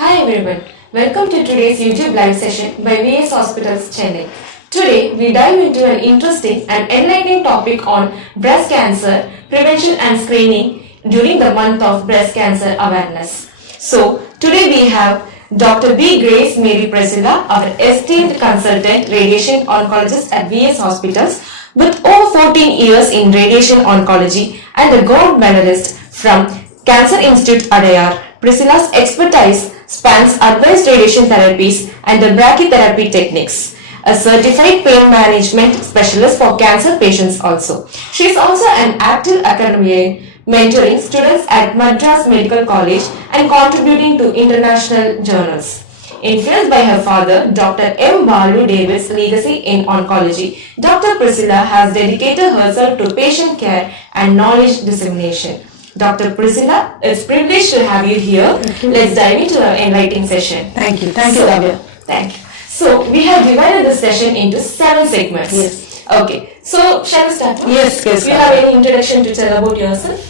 Hi everyone, welcome to today's YouTube live session by VS Hospitals Chennai. Today we dive into an interesting and enlightening topic on breast cancer prevention and screening during the month of breast cancer awareness. So today we have Dr. B. Grace Mary Priscilla, our esteemed Consultant Radiation Oncologist at VS Hospitals with over 14 years in radiation oncology and a gold medalist from Cancer Institute Adayar. Priscilla's expertise spans advanced radiation therapies and the brachytherapy techniques. A certified pain management specialist for cancer patients also. She is also an active academician, mentoring students at Madras Medical College and contributing to international journals. Influenced by her father, Dr. M. Balu David's legacy in oncology, Dr. Priscilla has dedicated herself to patient care and knowledge dissemination. Dr. Priscilla, it's a privilege to have you here. Let's dive into our enlightening session. Thank you, Lavya. Thank you. So, we have divided this session into 7 segments. Yes. Okay. So, shall we start? Yes. Do you have any introduction to tell about yourself?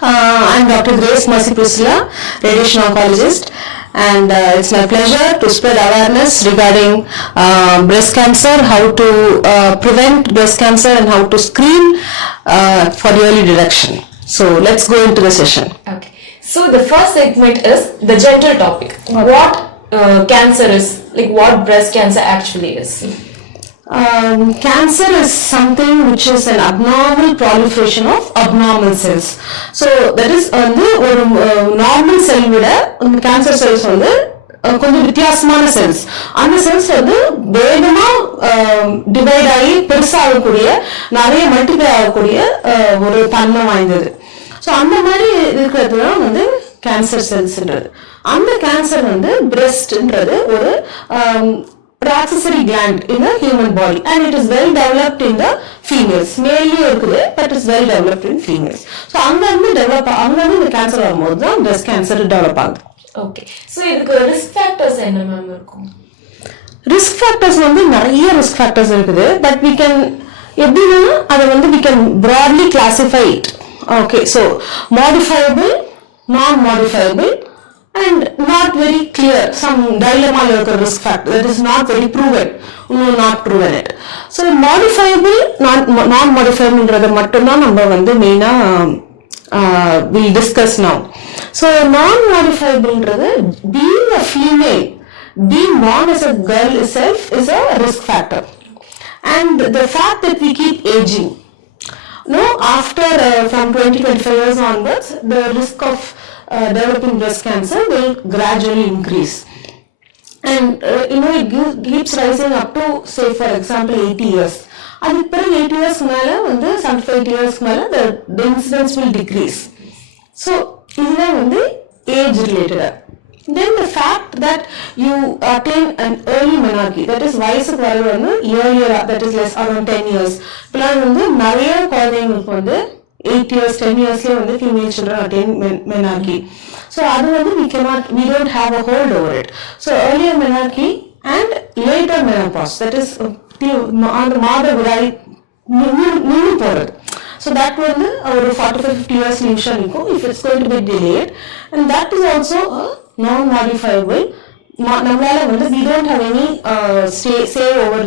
I'm Dr. Grace Mercy Priscilla, Radiation Oncologist, and it's my pleasure to spread awareness regarding breast cancer, how to prevent breast cancer and how to screen for early detection. So let's go into the session. Okay. So the first segment is the general topic. What cancer is, like what breast cancer actually is. Cancer is something which is an abnormal proliferation of abnormal cells. So that is normal cell விட cancer cells கொஞ்சம் வித்தியாசமான cells. அந்த cells வேகமா divide ஆகி பெருசாகக்கூடிய நிறைய multiply ஆகக்கூடிய ஒரு தன்மை வாய்ந்தது. ஸோ அந்த மாதிரி இருக்கிறது தான் கேன்சர் செல்ஸ்ன்றது. அந்த கேன்சர் பிரெஸ்ட்ன்றது ஒரு accessory gland in the human body and it is well developed in the females. Male இருக்குது but is well developed in females. So அங்க இந்த கேன்சர் வரும்போது தான் breast cancer develop ஆகுது. ஓகே. ஸோ இதுக்கு ரிஸ்க் ஃபேக்டர்ஸ் என்ன ma'am இருக்கும்? Risk factors நிறைய ரிஸ்க் ஃபேக்டர்ஸ் இருக்குது. பட் we can எப்படின்னா அதை we can broadly classify it. Okay, so modifiable, non-modifiable and not very clear. Some dilemma risk factor that is not very proven. Not proven it. So modifiable, non-modifiable என்றதை மட்டும்தான் நம்ம மெயினா we'll discuss now. So non-modifiable being a female, being born as a girl itself is a risk factor. And the fact that we keep aging, after from 20-25 years onwards, the risk of developing breast cancer will gradually increase. And it keeps rising up to, say for example, 80 years. அதுக்கு பிறகு 80 years மேல 75 years மேல the incidence will decrease. So இதுதான் age related. Then the fact that you attain an early menarche, that is வயசுக்கு வர earlier, that is less around 10 years. இப்பெல்லாம் நிறைய குழந்தைங்களுக்கு 8 years, 10 yearsலயே female children attain menarche. So அது we don't have a hold over it. So earlier menarche and later menopause, that is அந்த மாத விடாய் நின்று போறது. So that ஒரு 45-50 years நிமிஷம் இருக்கும் if it's going to be delayed, and that is also a non-modifiable. நம்மளால we don't have any say over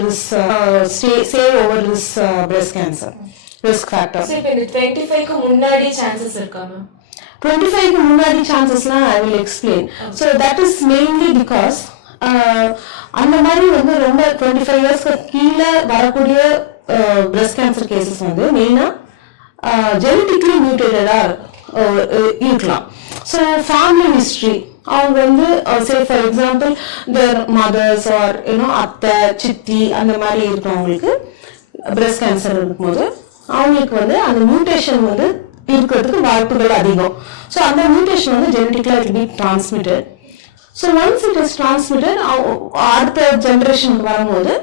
this breast cancer risk factor. So இப்போ 25 க்கு முன்னாடி chances இருக்கா மேம்? 25 க்கு முன்னாடி chances-லாம் I will explain. So that is mainly because அந்த மாதிரி ரொம்ப 25 இயர்ஸ்க்கு கீழே வரக்கூடிய breast cancer cases மெயினா genetically mutated இருக்கலாம். So family history, அவங்க say for example their mothers or அத்தை சித்தி அந்த மாதிரி இருக்கிறவங்களுக்கு breast cancer இருக்கும்போது அவங்களுக்கு அந்த மியூட்டேஷன் இருக்கிறதுக்கு வாய்ப்புகள் அதிகம். So அந்த mutation genetically will be transmitted. So once it is transmitted, அடுத்த ஜெனரேஷனுக்கு வரும்போது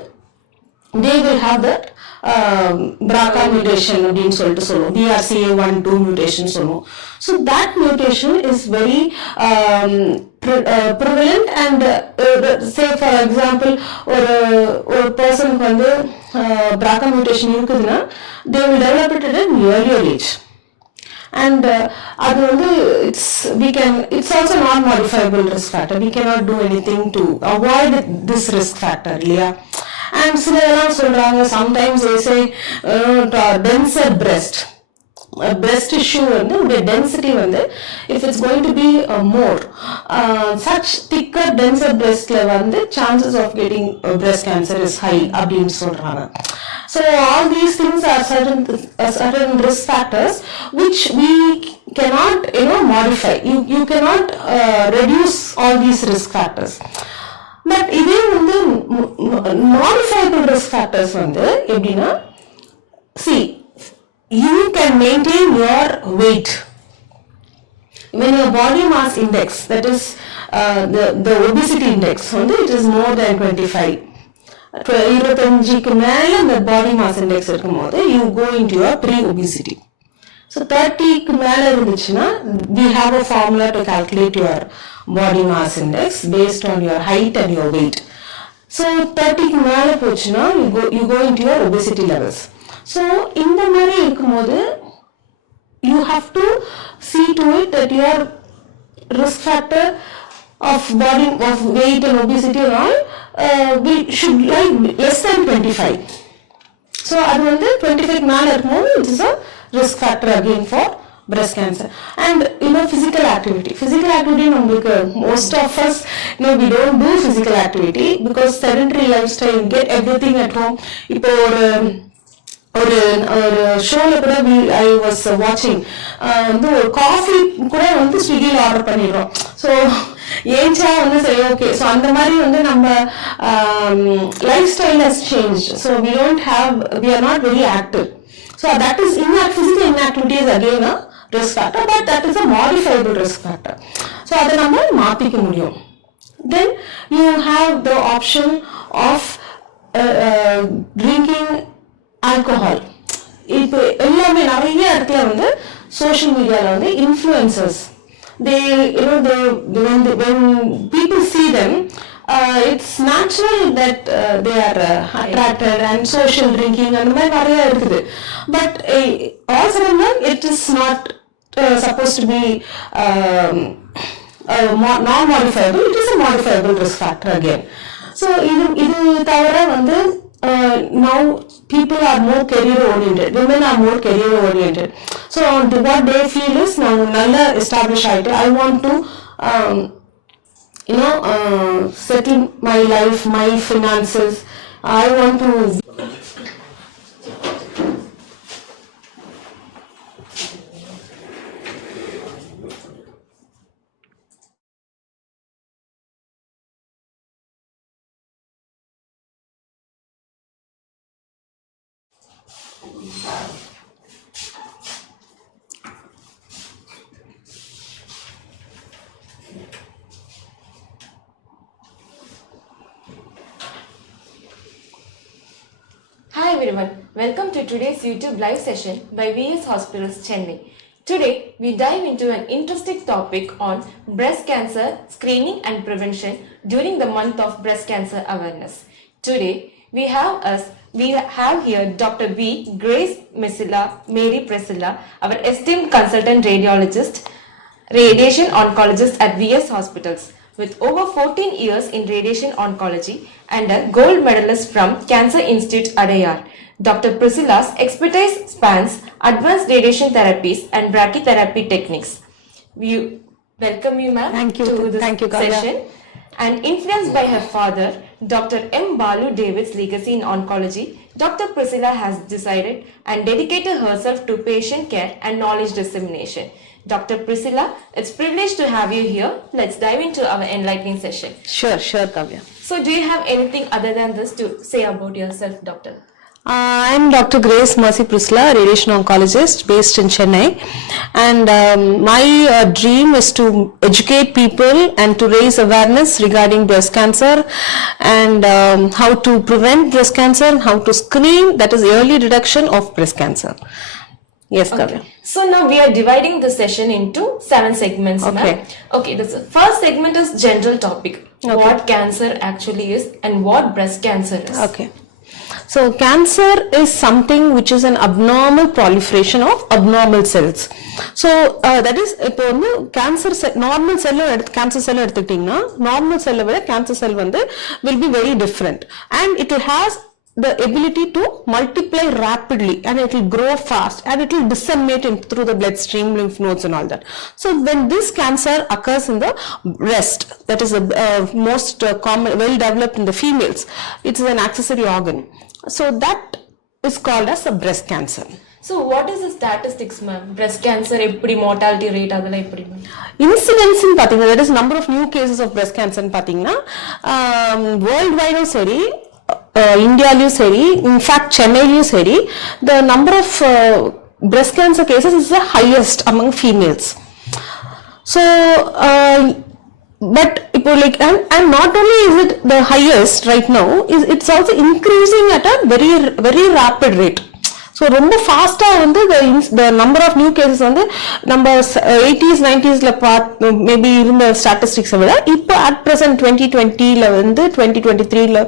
they will have that BRCA mutation அப்படின்னு சொல்லிட்டு சொல்லுவோம். BRCA1-2 mutation சொல்லுவோம். So that mutation is very prevalent and say for example ஒரு personக்கு BRCA mutation இருக்குதுன்னா they will develop it at an earlier age. and அது வந்து it's also not modifiable risk factor. We cannot do anything to avoid this risk factor இல்லையா. And சிலதெல்லாம் சொல்றாங்க, sometimes they say denser breast tissue வந்து உடைய density வந்து if it's going to be more such thicker denser breastல வந்து chances of getting breast cancer is high அப்படின்னு சொல்றாங்க. So all these things are certain risk factors which we cannot modify. You cannot reduce all these risk factors. But இதே வந்து modifiable risk factors வந்து எப்படின்னா, see, you can maintain your weight when your body mass index, that is the obesity index வந்து it is more than 25. 25க்கு மேல the body mass index இருக்கும்போது you go into your pre-obesity. So 30க்கு மேல இருந்துச்சுன்னா we have a formula to calculate your body mass index based on your height and your weight. So 30க்கு மேல போச்சுன்னா you go into your obesity levels. So இந்த மாதிரி இருக்கும்போது you have to see to it that your risk factor of weight and obesity and all we should like less than 25. So அது வந்து 25 மேல இருக்கும்போது it is a risk factor again for breast cancer. And physical activity நம்மளுக்கு most of us we don't do physical activity because sedentary lifestyle, get everything at home. இப்போ ஒரு ஷோல கூட I was watching வந்து ஒரு காஃபி கூட வந்து ஸ்விக்கில order பண்ணிடுறோம். ஸோ ஏஞ்சா வந்து சரி ஓகே. ஸோ அந்த மாதிரி வந்து நம்ம life style has change. So we are not very active. So that is physical inactivity is again a risk factor, but that is a modifiable risk factor. So அதை நம்ம மாத்திக்க முடியும். Then you have the option of drinking alcohol. இப்போ எல்லாமே நிறைய இடத்துல வந்து social மீடியால வந்து influencers when people see them it's natural that they are attracted and social drinking and மாதிரி நிறைய இருக்குது. But also it is not supposed to be non-modifiable. It is a modifiable risk factor again. So இது தவிர வந்து now people are more career oriented. Women are more career oriented. So what they feel is now nalla establish ஆயிட்டு I want to settle my life, my finances. I want to Hi everyone, welcome to today's YouTube live session by VS Hospitals Chennai. Today we dive into an interesting topic on breast cancer screening and prevention during the month of breast cancer awareness. Today we have here Dr. Mercy Priscilla, our esteemed consultant radiation oncologist at VS Hospitals. With over 14 years in radiation oncology and a gold medalist from Cancer Institute Adayar, Dr. Priscilla's expertise spans advanced radiation therapies and brachytherapy techniques. We welcome you, ma'am, to this session. And influenced by her father, Dr. M. Balu David's legacy in oncology, Dr. Priscilla has decided and dedicated herself to patient care and knowledge dissemination. Dr. Priscilla, it's a privilege to have you here. Let's dive into our enlightening session. Sure, Kavya. So do you have anything other than this to say about yourself, doctor? I'm Dr. Mercy Priscilla, radiation oncologist based in Chennai, and my dream is to educate people and to raise awareness regarding breast cancer and how to prevent breast cancer, how to screen, that is early detection of breast cancer. Yes, Kavya. So now we are dividing the session into 7 segments, okay. ma'am. Okay, the first segment is general topic. Okay. What cancer actually is and what breast cancer is. Okay. So cancer is something which is an abnormal proliferation of abnormal cells. So that is இப்போ வந்து cancer cell normal cell cancer cell எடுத்துக்கிட்டீங்கன்னா normal cell விட cancer cell வந்து will be very different and it has the ability to multiply rapidly and it will grow fast and it will disseminate through the bloodstream, lymph nodes and all that. So when this cancer occurs in the breast, that is the most common, well developed in the females, it is an accessory organ. So that is called as a breast cancer. So what is the statistics, ma'am? Breast cancer eppadi mortality rate adala eppadi ma'am? Incidence in pathina, that is number of new cases of breast cancer in pathina worldwide seri Indialayum seri, in fact Chennailayum seri, the number of breast cancer cases is the highest among females. So but like and not only is it the highest right now, it's also increasing at a very very rapid rate. So ரொம்ப ஃபாஸ்டா வந்து the number of new cases வந்து நம்ம 80s 90s ல maybe இருந்த statistics விட இப்போ at present 2020 ல வந்து 2023 ல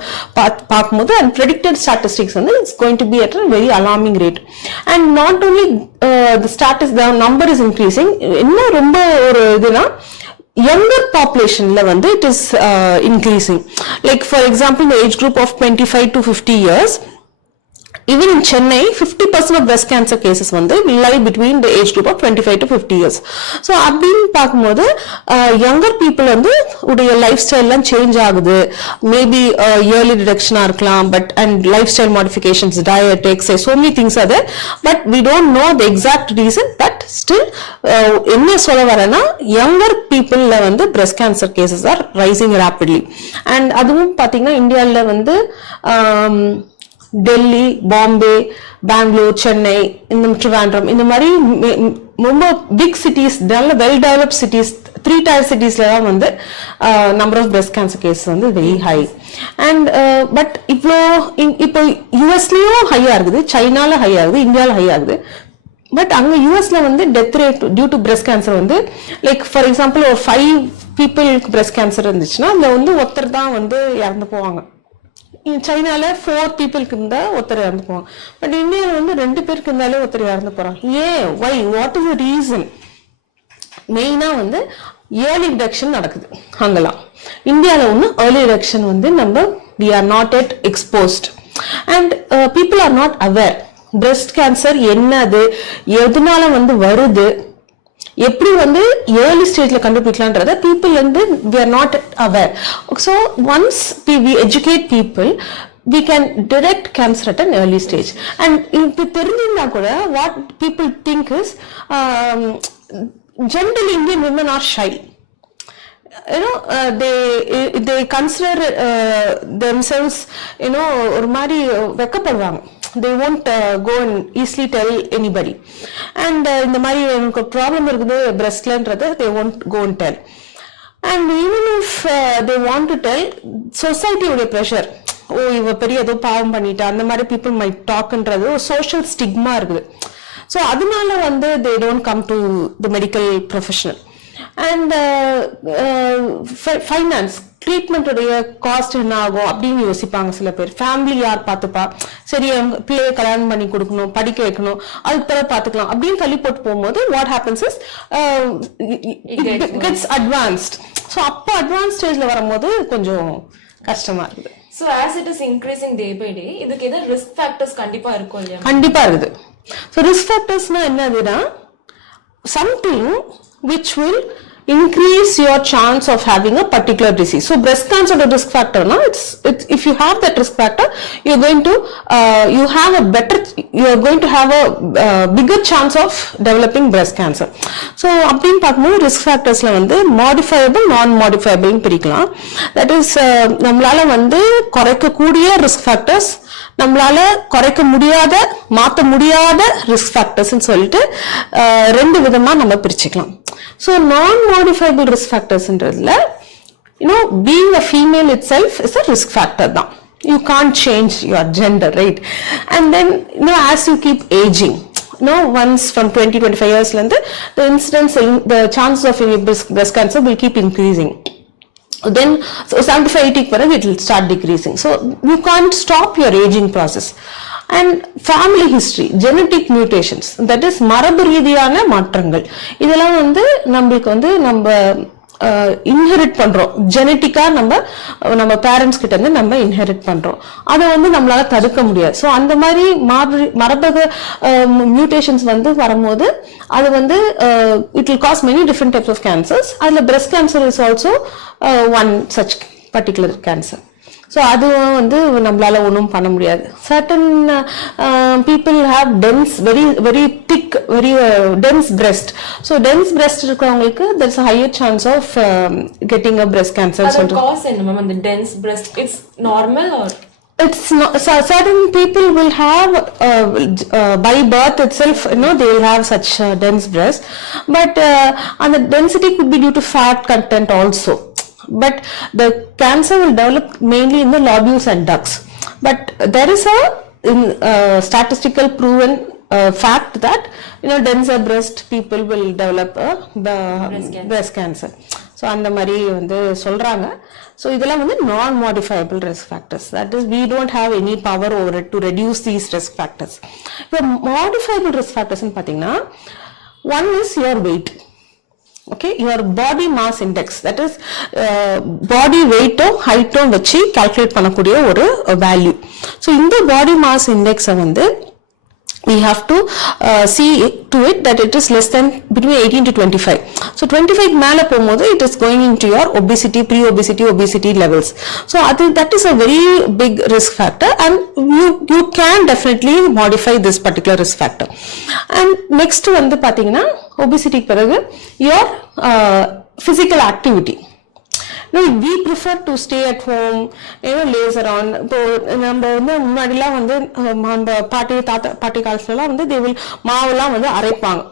பாக்கும்போது and predicted statistics வந்து it's going to be at a very alarming rate and not only the number is increasing, இன்னும் ரொம்ப ஒரு இதுனா younger population la வந்து it is increasing, like for example the age group of 25 to 50 years. Even in Chennai, 50% of breast cancer cases வந்து lie between the age group of 25 to 50 years. So அப்படின்னு பார்க்கும்போது younger people வந்து உடைய lifestyle எல்லாம் change ஆகுது, maybe yearly reduction இருக்கலாம், but and lifestyle modifications, diet, exercise, so many things are there, but we don't know the exact reason, but still என்ன சொல்ல வரேன்னா younger people ல வந்து breast cancer cases are rising rapidly and அதுவும் பார்த்தீங்கன்னா இந்தியாவில் வந்து டெல்லி, பாம்பே, பெங்களூர், சென்னை, இந்த ட்ரிவாண்ட்ரம், இந்த மாதிரி ரொம்ப பிக் சிட்டிஸ், நல்ல வெல் டெவலப்ட் சிட்டிஸ், 3 tier சிட்டிஸ்ல தான் வந்து number of breast cancer case வந்து வெரி ஹை அண்ட் பட் இப்போ யூஎஸ்லயும் ஹையா இருக்குது, சைனால ஹையா இருக்குது, இந்தியாவில் ஹையா இருக்குது. பட் அங்க யூஎஸ்ல வந்து death rate due to breast cancer வந்து லைக் ஃபார் எக்ஸாம்பிள் ஒரு 5 பீப்புளுக்கு பிரஸ்ட் கேன்சர் இருந்துச்சுன்னா அதுல வந்து ஒருத்தர் தான் வந்து இறந்து போவாங்க. சைனால 4 பீப்புளுக்கு இருந்தா ஒருத்தர் இறந்து போவாங்க. பட் இந்தியாவில் வந்து 2 பேருக்கு இருந்தாலே ஒருத்தர் இறந்து போறாங்க. ஏன்? Why? What is the reason? மெயினா வந்து ஏர்லி டிடெக்ஷன் நடக்குது அங்கெல்லாம். இந்தியாவில் ஒன்று ஏர்லி டிடெக்ஷன் வந்து நம்ம we are not yet exposed and people are not aware. Breast cancer என்னது, எதனால வந்து வருது, எப்படி வந்து ஏர்லி ஸ்டேஜ்ல கண்டுபிடிக்கலாம்ன்றத பீப்புள் வந்து we are not aware. So once we educate people, we can detect cancer at an early stage. And இப்போ தெரிஞ்சிருந்தா கூட what people think is generally Indian women are shy. You know, they consider themselves, you know, ஒரு மாதிரி வெக்கப்படுவாங்க. They won't go and easily tell anybody. And இந்த மாதிரி எனக்கு problem இருக்குது பிரஸ்ட்லன்றது they won't go and tell. And even if they want to tell, society உடைய pressure, ஓ இவ பெரிய ஏதோ பாவம் பண்ணிட்டா, அந்த மாதிரி people might talkன்றது ஒரு social stigma இருக்குது. So அதனால வந்து they don't come to the medical professional. And finance, treatment உடைய காஸ்ட் என்ன ஆகும் அப்படின்னு யோசிப்பாங்க சில பேர். ஃபேமிலி யார் பார்த்துப்பா, சரி பிள்ளைய கல்யாணம் பண்ணி கொடுக்கணும், படிக்க வைக்கணும், அது பிறகு பார்த்துக்கலாம் அப்படின்னு தள்ளி போட்டு போகும்போது what happens is gets advanced. So அப்போ அட்வான்ஸ் ஸ்டேஜ்ல வரும்போது கொஞ்சம் கஷ்டமா இருக்குது. So as it is increasing day by day, இதுக்கு ஏதாவது ரிஸ்க் ஃபேக்டர்ஸ் கண்டிப்பா இருக்கும் இல்லையா? கண்டிப்பா இருக்குது. ஸோ ரிஸ்க் ஃபேக்டர்ஸ்னா என்னதுன்னா something which will increase your chance of having a particular disease. So breast cancer the risk factor, no, it's if you have that risk factor, you're going to have a bigger chance of developing breast cancer. So அப்படிን பார்க்கும்போது risk factorsல வந்து modifiable, non modifiable பிரிக்கலாம். That is நம்மளால வந்து குறைக்கக்கூடிய risk factors, நம்மளால குறைக்க முடியாத, மாற்ற முடியாத ரிஸ்க் ஃபேக்டர்ஸ்னு சொல்லிட்டு 2 விதமா நம்ம பிரிச்சுக்கலாம். ஸோ நான் மாடிஃபைபிள் ரிஸ்க் ஃபேக்டர்ஸ்ன்றதுல being a female itself is a risk factor தான். You can't change your gender, right? And then as you keep aging, once from 20-25 years the incidence, the chances of breast cancer will keep increasing. then so 75-80 பிறகு it will start decreasing. So you can't stop your aging process. And family history, genetic mutations, that is மரபு ரீதியான மாற்றங்கள், இதெல்லாம் வந்து நம்மளுக்கு வந்து நம்ம inherit பண்றோம், ஜெனட்டிக்கா நம்ம பேரண்ட்ஸ் கிட்ட இருந்து நம்ம இன்ஹெரிட் பண்றோம், அதை வந்து நம்மளால தடுக்க முடியாது. ஸோ அந்த மாதிரி மரபக மியூட்டேஷன்ஸ் வந்து வரும்போது அது வந்து it will cause many different types of cancers. அதில் breast cancer is also one such particular cancer. So அதுவும் வந்து நம்மளால ஒன்றும் பண்ண முடியாது. Certain people have dense very thick dense breast. So dense breast இருக்கிறவங்களுக்கு there's a higher chance of getting a breast cancer. அது cause என்ன மேம் அந்த dense breast? It's normal or it's not? So certain people will have by birth itself, they will have such dense breast, but and the density could be due to fat content also. But the cancer will develop mainly in the lobules and ducts. But there is a statistical proven fact that denser breast people will develop breast cancer. So அந்த மாதிரி வந்து சொல்றாங்க. So இதெல்லாம் வந்து non modifiable risk factors, that is we don't have any power over it to reduce these risk factors. இப்போ modifiable risk factors ன்னு பாத்தீங்கன்னா, one is your weight. Okay, your body mass index, that is body weight or height வச்சு calculate பண்ணக்கூடிய ஒரு value. So இந்த body mass index வந்து we have to see to it that it is less than between 18 to 25. So 25 மேல போகும்போது it is going into your obesity, pre-obesity levels. So that is a very big risk factor, and you can definitely modify this particular risk factor. And next வந்து பாத்தீங்கன்னா obesity பிறகு your physical activity. No, we prefer to stay at home, laze around. இப்போ நம்ம வந்து முன்னாடிலாம் வந்து அந்த பாட்டி காலத்துலலாம் வந்து they will மாவுலாம் வந்து அரைப்பாங்க,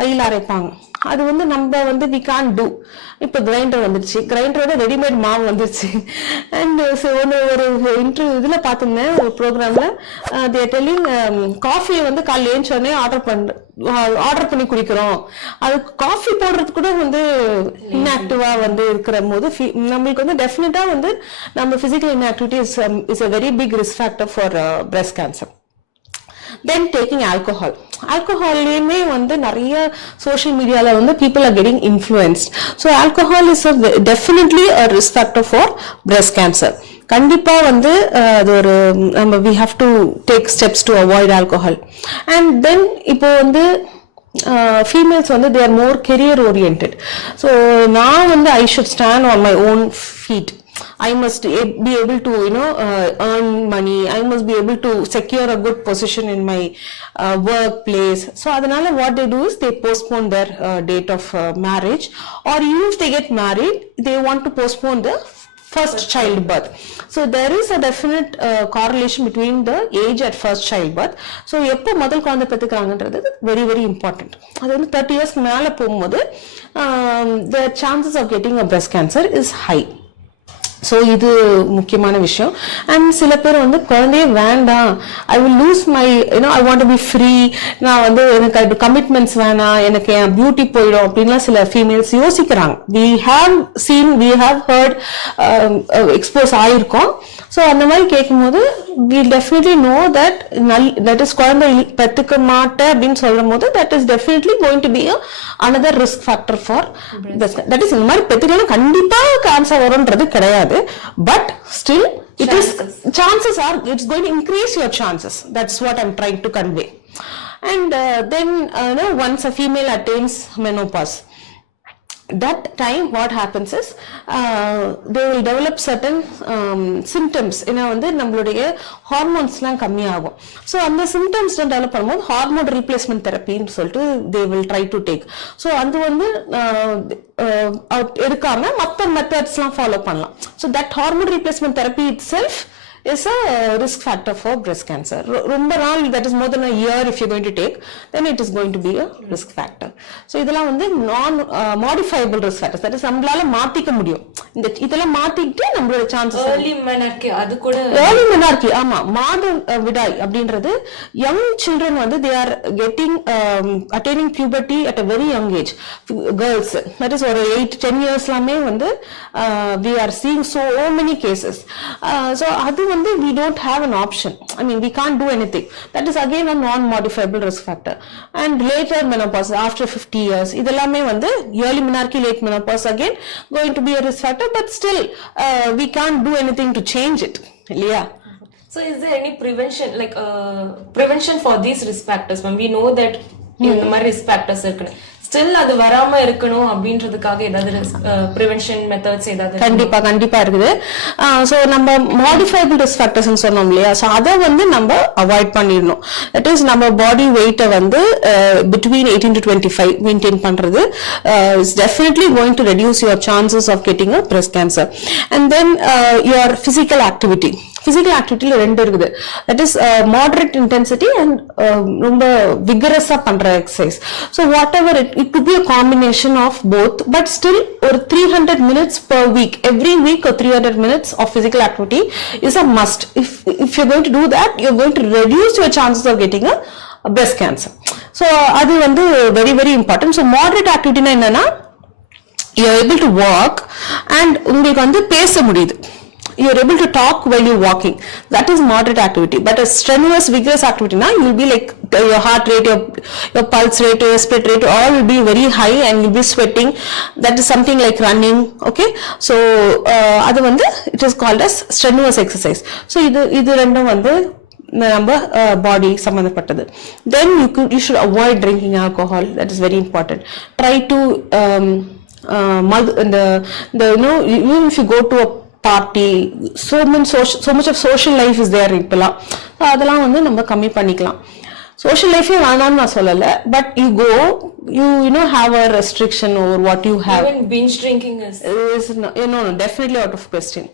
கையில் அரைப்பாங்க. அது வந்து நம்ம வந்து we can't do. இப்போ கிரைண்டர் வந்துருச்சு, கிரைண்டரோட ரெடிமேட் மாவு வந்துருச்சு. அண்ட் ஒரு இன்டர்வியூ இதில் பார்த்துருந்தேன், ஒரு ப்ரோக்ராம்ல they are telling காஃபியை வந்து காலையில் ஏஞ்சோடனே ஆர்டர் பண்ணி குடிக்கிறோம். அது காஃபி போடுறது கூட வந்து இன்ஆக்டிவா வந்து இருக்கிற போது நம்மளுக்கு வந்து டெஃபினட்டா வந்து நம்ம physical inactivity is a very big risk factor for breast cancer. Then taking alcohol. Alcoholமே வந்து நிறைய சோஷியல் மீடியால வந்து people are getting influenced. So alcohol is definitely a risk factor for breast cancer. கண்டிப்பா வந்து அது ஒரு we have to take steps to avoid alcohol. And then இப்போ வந்து females வந்து they are more career oriented. So நான் வந்து I should stand on my own feet. I must be able to earn money. I must be able to secure a good position in my workplace. So adanal what they do is they postpone their date of marriage, or even if they get married they want to postpone the first childbirth. So there is a definite correlation between the age at first childbirth. So எப்போ முதல் குழந்தை பெற்றுக்கிறாங்கன்றது very very important. அது வந்து 30 years மேலே போகும்போது the chances of getting a breast cancer is high. So இது முக்கியமான விஷயம். அண்ட் சில பேர் வந்து குழந்தையே வேண்டாம், I will lose my I want to be free, நான் வந்து எனக்கு கமிட்மெண்ட்ஸ் வேணாம், எனக்கு என் பியூட்டி போயிடும் அப்படின்லாம் சில ஃபீமேல்ஸ் யோசிக்கிறாங்க. வி ஹாவ் ஹர்ட் எக்ஸ்போஸ் ஆயிருக்கோம். ஸோ அந்த மாதிரி கேட்கும்போது we definitely know that is குழந்தை பெற்றுக்க மாட்டேன் அப்படின்னு சொல்லும் போது that is definitely going to be another risk factor for breast cancer. That is இந்த மாதிரி பெற்றுக்கலாம் கண்டிப்பா கேன்சர் வரும்ன்றது கிடையாது. But still it is chances are it's going to increase your chances. That's what I'm trying to convey. And then once a female attains menopause, that time what happens is they will develop certain symptoms. வந்து நம்மளுடைய ஹார்மோன்ஸ்லாம் கம்மியாகும். So அந்த symptoms develop பண்ணும்போது hormone replacement தெரப்பின்னு சொல்லிட்டு they will try to take. So அது வந்து எடுக்காம மற்ற மெத்தட்ஸ்லாம் ஃபாலோ பண்ணலாம். So that hormone replacement therapy it self is a risk factor for breast cancer. ரொம்ப நாள், that is more than a year if you're going to take, then it is going to be a risk factor. So இதெல்லாம் வந்து non modifiable risk factors, that is நம்மளால மாத்திக்க முடியும். இந்த இதெல்லாம் மாத்திட்டு நம்மளோட chances. early menarche அது கூட early menarche, ஆமா, மாத விடாய் அப்படின்றது young children வந்து they are getting attaining puberty at a very young age. Girls, that is ஒரு 8-10 years லாமே வந்து we are seeing so many cases. So adu vandu we don't have an option. I mean, we can't do anything. That is again a non modifiable risk factor. And later menopause after 50 years, idellame vandu early menarche, late menopause again going to be a risk factor, but still we can't do anything to change it. Yeah. So is there any prevention, like prevention for these risk factors when we know that இந்த மாதிரி risk factors இருக்குன்னு, still அது வராம இருக்கணும் அப்படின்றதுக்காக ஏதாவது prevention methods ஏதாவது? கண்டிப்பா இருக்குது. சோ நம்ம மாடிஃபைபிள் ரிஸ்க் ஃபேக்டர்ஸ் சொன்னோம் இல்லையா, சோ அதை வந்து நம்ம அவாய்ட் பண்ணிடணும். தட் இஸ் நம்ம பாடி வெயிட்டை வந்து பிட்வீன் 18 to 25 மெயின்டைன் பண்றது is definitely going to reduce your chances of getting a breast cancer. And then your physical activity. Physical ஆக்டிவிட்டியில ரெண்டு இருக்குது. That is moderate intensity and ரொம்ப விகரஸா பண்ற exercise. So whatever it could be a combination of both, but still or 300 minutes per week, every week or 300 minutes of physical activity is a must. If you're going to do that, you're going to reduce your chances of getting a breast cancer. So adu vandu very very important. So moderate activity na enna, you're able to walk and ungalku vandu pesa mudiyudhu, you're able to talk while you're walking. That is moderate activity. But a strenuous vigorous activity na, you'll be like your heart rate, your pulse rate, your spirit rate all will be very high and you'll be sweating. That is something like running. Okay, so adu vandu it is called as strenuous exercise. So idu rendum vandu நம்ம பாடி சம்பந்தப்பட்டது. Then you should avoid drinking alcohol. That is very important. Try to you know, even if you go to a party, so much of social life is there இப்பலாம். அதெல்லாம் வந்து நம்ம கம்மி பண்ணிக்கலாம். Social லைஃபே வேணாம்னு நான் சொல்லல, but you know have a restriction over what you have. Even binge drinking is no, definitely out of question.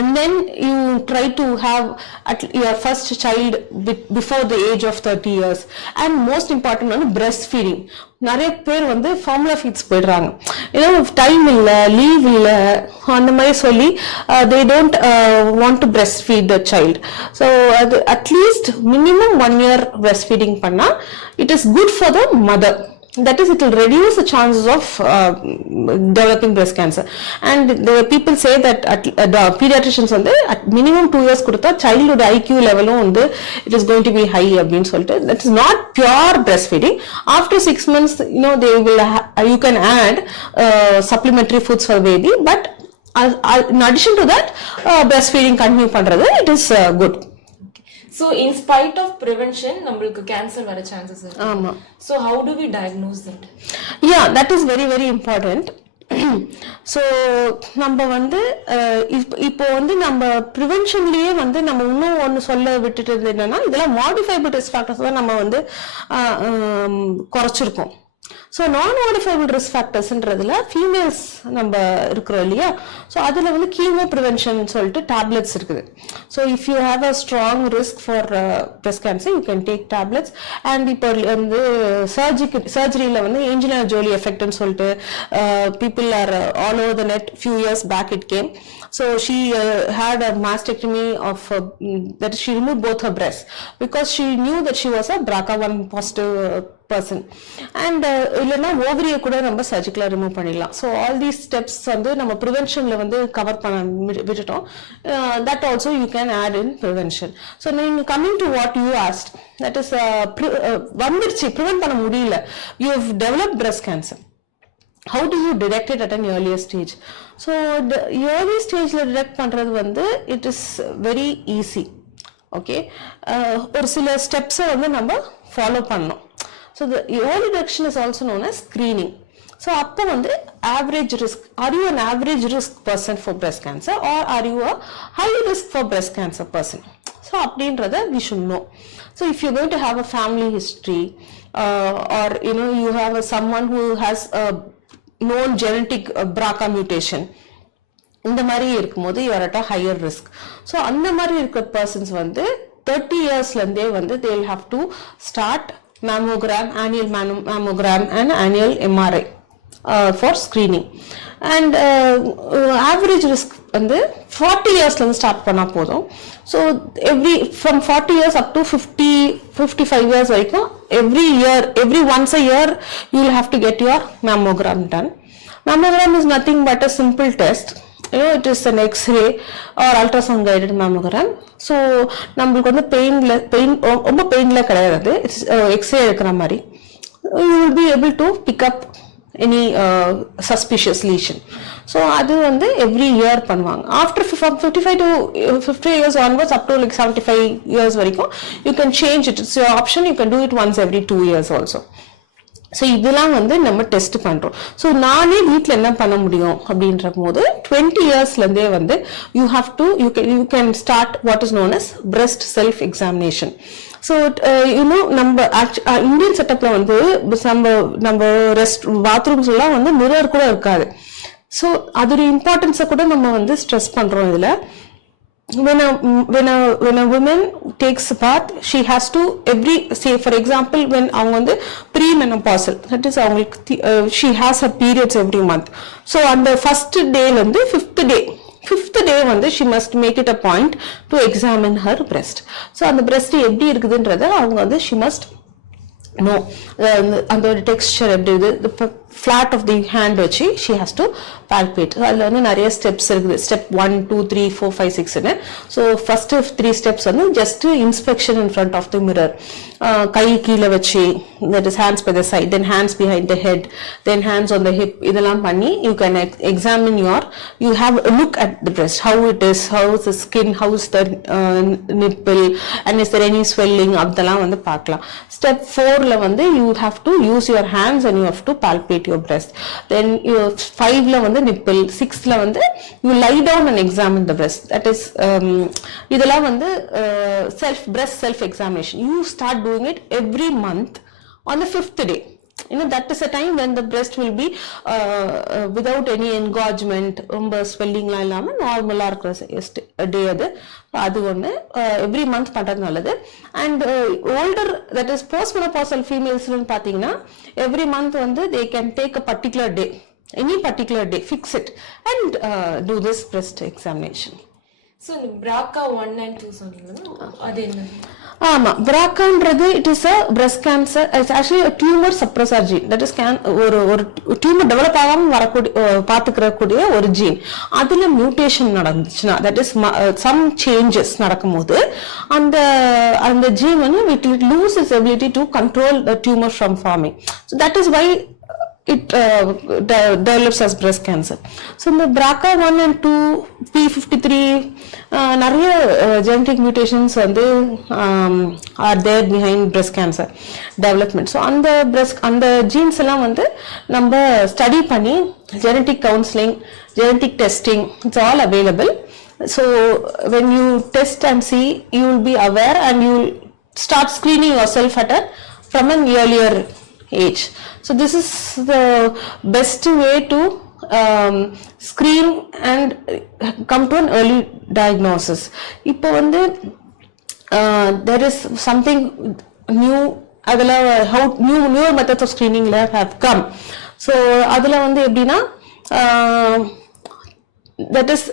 And then you try to have your first child before the age of 30 years. And most important one, breastfeeding. நிறைய பேர் வந்து formula feeds போயிடுறாங்க. ஏன்னா time இல்லை, leave இல்லை, அந்த மாதிரி சொல்லி they don't want to breastfeed the child. So அது அட்லீஸ்ட் மினிமம் 1 year breastfeeding பண்ணா it is good for the mother. That is, it will reduce the chances of developing breast cancer. And the people say that the pediatricians வந்து at minimum 2 years கொடுத்தா childhood IQ levelum வந்து it is going to be high அப்படின்னு சொல்லிட்டு. That is not pure breastfeeding. After 6 months, you know, they will you can add supplementary foods for baby, but in addition to that, breastfeeding continue பண்றது it is good. So in spite of prevention நம்மளுக்கு cancer வர chances இருக்கு. ஆமா. So how do we diagnose that? Yeah, that is very very important. So நம்ம வந்து இப்போ வந்து நம்ம ப்ரிவென்ஷன்லயே வந்து நம்ம இன்னும் ஒன்று சொல்ல விட்டுட்டு என்னன்னா, இதெல்லாம் மாடிஃபைபிள் ரிஸ்க் ஃபேக்டர்ஸ் தான் நம்ம வந்து குறைச்சிருக்கோம். ஸோ நான் மாடிஃபைபிள் ரிஸ்க் ஃபேக்டர்ஸ்ன்றதுல ஃபீமேல்ஸ் நம்ம இருக்கிறோம் இல்லையா, ஸோ அதில் வந்து கீமோ ப்ரிவென்ஷன் சொல்லிட்டு டேப்லெட்ஸ் இருக்குது. So if you have a strong risk for breast cancer you can take tablets. And இப்போ வந்து சர்ஜரியில் வந்து ஏஞ்சலினா ஜோலி எஃபெக்ட்னு சொல்லிட்டு people are all over the net, few years back it came. So she had a mastectomy of that she removed both her breasts because she knew that she was a BRCA1 positive person. And இல்லனா ஓவரிய கூட நம்ம சர்ஜிக்கலா remove பண்ணிடலாம். So all these steps வந்து நம்ம ப்ரிவென்ஷன்ல வந்து cover பண்ண விட்டுட்டோம். That also you can add in prevention. So now coming to what you asked, that is வந்துருச்சு, prevent பண்ண முடியல, you have developed breast cancer. How do you detect it at an earlier stage? So the early stage la detect பண்றது வந்து it is very easy. Okay, ஒரு சில steps வந்து நம்ம follow பண்ணோம். So the early detection is also known as screening. So அப்போ வந்து average risk, are you an average risk person for breast cancer or are you a high risk for breast cancer person? So அப்படின்றத we should know. So if you're going to have a family history or you know you have someone who has a known genetic BRCA mutation, இந்த மாதிரி இருக்கும்போது you are at a higher risk. So அந்த மாதிரி இருக்கிற persons வந்து 30 yearsல இருந்தே வந்து they will have to start mammogram, annual mammogram and annual MRI for screening. And average risk வந்து 40 yearsல இருந்து ஸ்டார்ட் பண்ணா போதும். So from 40 years up to 55 years வரைக்கும் every once a year you will have to get your mammogram done. Mammogram is nothing but a simple test. It is an X-ray or ultrasound guided mammogram. So நம்மளுக்கு வந்து ரொம்ப பெயின்ல கிடையாது. It's X-ray எடுக்கிற மாதிரி. You will be able to pick up any suspicious lesion. So அது வந்து every year பண்ணுவாங்க. After from 55 to 50 years onwards up to like 75 years வரைக்கும் you can change it. It's your option. You can do it once every 2 years also. So இதெல்லாம் வந்து நம்ம test பண்றோம். So நானே வீட்டில் என்ன பண்ண முடியும் அப்படின்ற போது 20 yearsல இருந்தே வந்து you can start what is known as breast self examination. So நம்ம இந்தியன் செட்டப்ல வந்து நம்ம ரெஸ்ட் பாத்ரூம்ஸ் எல்லாம் வந்து மிரர் கூட இருக்காது. ஸோ அதோட இம்பார்ட்டன்ஸை கூட நம்ம வந்து ஸ்ட்ரெஸ் பண்றோம் இதுல. When a woman takes a bath, she has to say for example when அவங்க வந்து premenopausal, that is she has her periods every month. So on the first day வந்து fifth day வந்து she must make it a point to examine her breast. So அந்த breast எப்படி இருக்குதுன்றத அவங்க வந்து she must know அந்த texture எப்படி இருக்குது, the flat of the hand வச்சு she has to palpate. அதுல வந்து நிறைய ஸ்டெப்ஸ் இருக்குது. ஸ்டெப் 1 2 3 4 5 6 ஸோ ஃபர்ஸ்ட் 3 ஸ்டெப்ஸ் வந்து just inspection in front of the mirror. கை கீழே வச்சு, that is hands by the side, then hands behind the head, then hands on the hip, இதெல்லாம் பண்ணி you can examine you have a look at the breast, how it is, how is the skin, how is the nipple, and is there any swelling, அதெல்லாம் வந்து பார்க்கலாம். Step 4ல வந்து you have to use your hands and you have to palpate your breast. Then 5ல வந்து nipple, 6ல வந்து you lie down and examine the breast. That is இதெல்லாம் வந்து breast self examination. You start doing it every month on the 5th day. That is a time when the breast will be without any engorgement, ரொம்ப swelling லாம் இல்லாம நார்மலா இருக்கிற டே அது ஒன்று every month பண்றது நல்லது. And older, that is postmenopausal females பார்த்தீங்கன்னா எவ்ரி மந்த் வந்து they can take a particular day, any particular day, fix it and do this breast examination. So இந்த BRCA 1 and 2 சொன்னீங்க, அது என்ன? ஆமா, BRCAன்றது it is a breast cancer. It's actually a tumor suppressor gene. That is ஒரு tumour develop ஆகாம பாத்துக்கக்கூடிய ஒரு gene. அதுல மியூட்டேஷன் நடந்துச்சுன்னா, that is some changes நடக்கும்போது அந்த ஜீன் வந்து it loses its ability to control the tumor from forming. So that is why it develops as breast cancer. So in the BRCA 1 and 2, P53, நிறைய genetic mutations வந்து are there behind breast cancer development. So அந்த genes எல்லாம் வந்து நம்ம study பண்ணி genetic counseling, genetic testing, it's all available. So when you test and see, you will be aware and you will start screening yourself from an earlier age. So this is the best way to screen and come to an early diagnosis. இப்போ வந்து there is something new, adala how newer methods of screening have come. So adula வந்து எப்படின்னா that is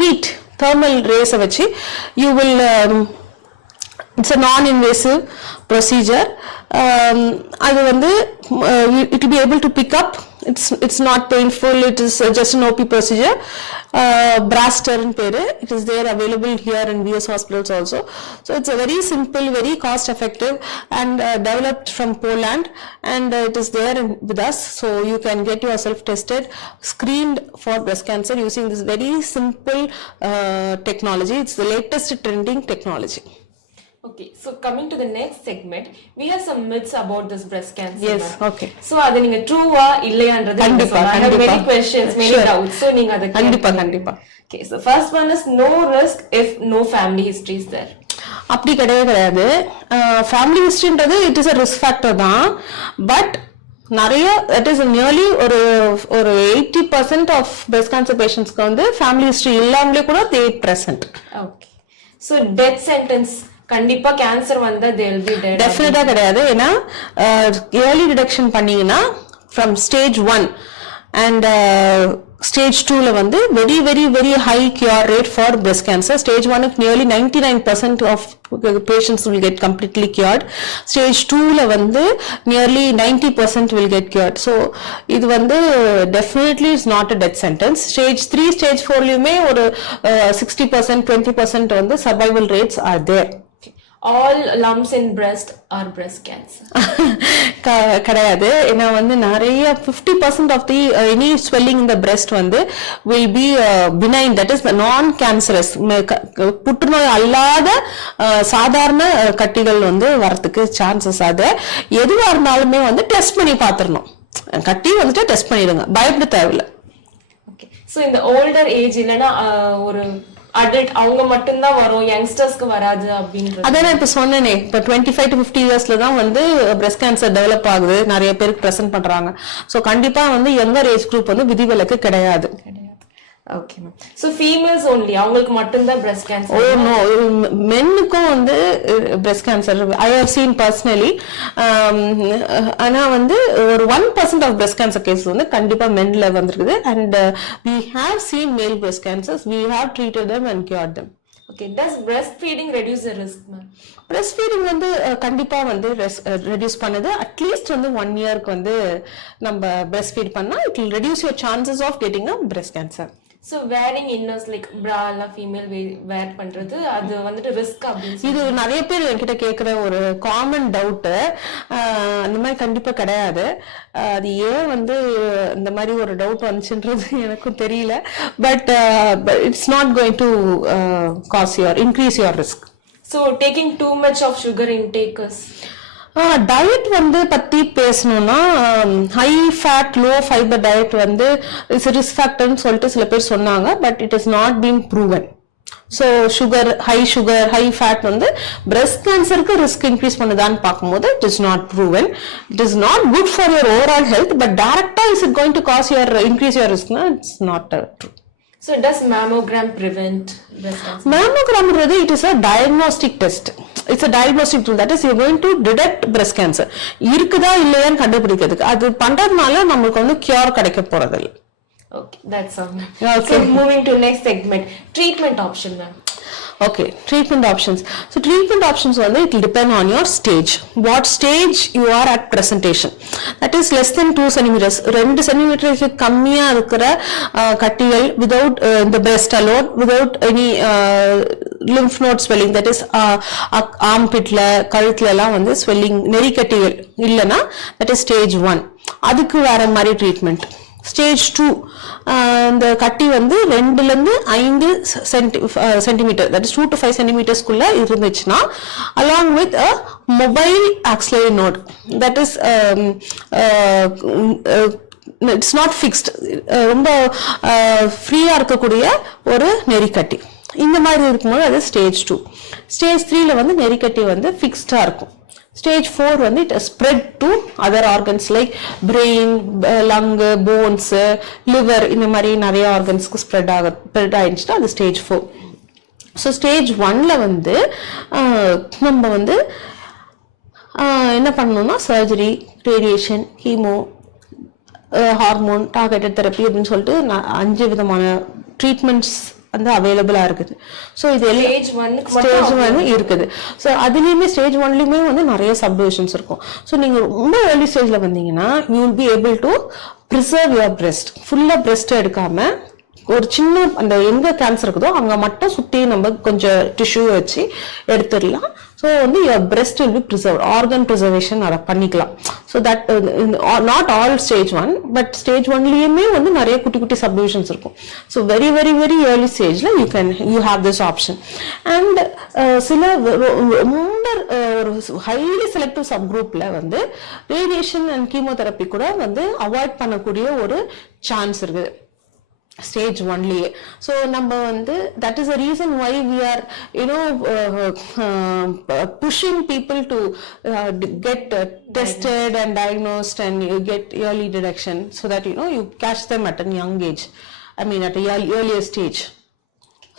heat, thermal rays வச்சு you will it's a non-invasive procedure. அது வந்து it will be able to pick up, it's not painful, it is just an OP procedure. Braster in பேரு, it is there available here in VS hospitals also. So it's a very simple, very cost effective and developed from Poland, and it is there with us. So you can get yourself tested, screened for breast cancer using this very simple technology. It's the latest trending technology. Okay, so coming to the next segment, we have some myths about this breast cancer. Yes, okay. So அது நீங்க ட்ரூவா இல்லையான்றது நீங்க சொல்லுங்க. I have many questions, many doubts. So நீங்க அத கண்டிப்பா. Okay, so first one is no risk if no family history is there. அப்படி கிடையாது. ஃபேமிலி ஹிஸ்டரின்றது it is a risk factor தான். பட் நிறைய that is nearly ஒரு 80% of breast cancer patientsக்கு வந்து family history இல்லாமலே கூட they present. Okay. So death sentence கண்டிப்பா கேன்சர் வந்தா they will be dead. டெஃபினட்டா கிடையாது. ஏன்னா early detection பண்ணீங்கன்னா from stage 1 and stage 2 ல வந்து very high cure rate for breast cancer. Stage 1 nearly 99% of patients will get completely cured. Stage 2 ல வந்து nearly 90% will get cured. So இது வந்து definitely is not a death sentence. Stage 3 stage 4 லயுமே ஒரு 60% 20% வந்து survival rates are there. All lumps in breast are breast cancer. கிடையாது. ஏன்னா வந்து நிறைய 50% of the any swelling in the breast வந்து will be benign, that is non cancerous. புற்றுநோய் அல்லாத சாதாரண கட்டிகள் வந்து வரதுக்கு சான்சஸ். அது எதுவா இருந்தாலுமே வந்து டெஸ்ட் பண்ணி பார்த்துடணும். கட்டி வந்துட்டு டெஸ்ட் பண்ணிடுங்க, பயப்பட தேவையில்லை. ஓகே. ஸோ இந்த ஓல்டர் ஏஜ் இல்லைன்னா ஒரு அடல்ட் அவங்க மட்டும் தான் வரும், யங்ஸ்டர்ஸ்க்கு வராது அப்படின்றது. அதான் இப்ப சொன்னேனே, இப்ப 25 to 50 இயர்ஸ்ல தான் வந்து பிரஸ்ட் கேன்சர் டெவலப் ஆகுது, நிறைய பேருக்கு பிரசன்ட் பண்றாங்க. சோ கண்டிப்பா வந்து யங்கர் ஏஜ் குரூப் வந்து விதிவிலக்கு கிடையாது. Okay ma'am. So females only அவங்களுக்கு மட்டும் தான் breast cancer? Oh no, மென்னுக்கும் வந்து breast cancer I have seen personally. ஆனா வந்து ஒரு 1% of breast cancer cases வந்து கண்டிப்பா மென்ல வந்திருக்குது. And we have seen male breast cancers, we have treated them and cured them. Okay, does breastfeeding reduce the risk ma'am? breastfeeding வந்து கண்டிப்பா வந்து reduce பண்ணுது. அட்லீஸ்ட் வந்து 1 இயர்க்கு வந்து நம்ம breastfeed பண்ணா it will reduce your chances of getting a breast cancer. So wearing inners like bra la female wear பண்றது அது வந்துட்டு ரிஸ்க் அப்படின்னு இது நிறைய பேர் என்கிட்ட கேக்குற ஒரு காமன் டவுட். அந்த மாதிரி கண்டிப்பா கிடையாது. அது ஏன் வந்து இந்த மாதிரி ஒரு டவுட் வந்துச்சுன்றது எனக்கும் தெரியல. But it's not going to cause your increase your risk. So taking too much of sugar intakers. Diet வந்து பத்தி பேசணும்னா high fat low fibre diet வந்து ரிஸ்க் ஃபேக்டர்னு சொல்லிட்டு சில பேர் சொன்னாங்க. But it is not been proven. So sugar high fat வந்து பிரஸ்ட் கேன்சருக்கு ரிஸ்க் இன்க்ரீஸ் பண்ணுதான்னு பார்க்கும்போது it is not proven. It is not good for your overall health. But டைரக்டா is it going to cause your increase your ரிஸ்க்னா it's not true. So does mammogram prevent breast cancer? Mammogram it is a diagnostic test. It's a diagnostic tool, that is you're going to detect breast cancer. இருக்குதா இல்லையான்னு கண்டுபிடிக்கிறதுக்கு. அது பண்றதுனால நமக்கு வந்து cure கிடைக்க போறது இல்ல. Okay, that's all. Okay. So moving to next segment, treatment option ma'am. Okay, treatment options. So treatment options வந்து it will depend on your stage. What stage you are at presentation. That is less than 2 centimeters. 2 centimeters கம்மியா இருக்கிற கட்டிகள் without the breast alone, without any lymph node swelling, that is armpitல கழுத்துல எல்லாம் வந்து swelling நெறிக்கட்டிகள் இல்லனா that is stage 1. அதுக்கு வேற மாதிரி ட்ரீட்மெண்ட். ஸ்டேஜ் 2 இந்த கட்டி வந்து 2 ல இருந்து 5 சென்டிமீட்டர், தட் இஸ் 2 to 5 சென்டிமீட்டர்ஸ்க்குள்ள இருந்துச்சுன்னா along with a mobile axillary node, that is it's not fixed, ரொம்ப ஃப்ரீயா இருக்கக்கூடிய ஒரு நெறிக்கட்டி. இந்த மாதிரி இருக்கும்போது அது ஸ்டேஜ் 2. ஸ்டேஜ் 3 ல வந்து நெறிக்கட்டி வந்து ஃபிக்ஸ்டா இருக்கும். Stage 4 வந்து it spread to other organs like brain, lung, bones, liver, இந்த மாதிரி நிறைய ஆர்கன்ஸ்க்கு ஸ்ப்ரெட் ஆயிடுச்சுன்னா அது ஸ்டேஜ் 4. ஸோ ஸ்டேஜ் 1ல வந்து நம்ம வந்து என்ன பண்ணணும்னா surgery, radiation, chemo, hormone, targeted therapy அப்படின்னு சொல்லிட்டு 5 விதமான ட்ரீட்மெண்ட்ஸ் வந்து அவைலபிளா இருக்குது. ஸோ இது ஸ்டேஜ் 1 இருக்குது. ஸோ அதுலேயுமே ஸ்டேஜ் 1லயுமே வந்து நிறைய சப்டிவிஷன்ஸ் இருக்கும். ஸோ நீங்க ரொம்ப ஏர்லி ஸ்டேஜ்ல வந்தீங்கன்னா you will be able to preserve your breast. ஃபுல்லா பிரெஸ்ட் எடுக்காம ஒரு சின்ன அந்த எங்க கேன்சர் இருக்குதோ அங்க மட்டும் சுத்தி நம்ம கொஞ்சம் டிஷ்யூ வச்சு எடுத்துடலாம். ஸோ வந்து your breast will be preserve, organ preservation அதை பண்ணிக்கலாம். So that not all stage 1, but stage 1லயுமே வந்து நிறைய குட்டி குட்டி சப்டிவிஷன்ஸ் இருக்கும். ஸோ வெரி ஏர்லி ஸ்டேஜ்ல you have this option. And சில ரொம்ப ஒரு ஹைலி செலக்டிவ் சப் குரூப்ல வந்து ரேடியேஷன் அண்ட் கீமோதெரப்பி கூட வந்து அவாய்ட் பண்ணக்கூடிய ஒரு சான்ஸ் இருக்குது. stage 1 so நம்ம வந்து that is the reason why we are pushing people to get tested and diagnosed and you get early detection so that you catch them at a young age, I mean at a earlier stage.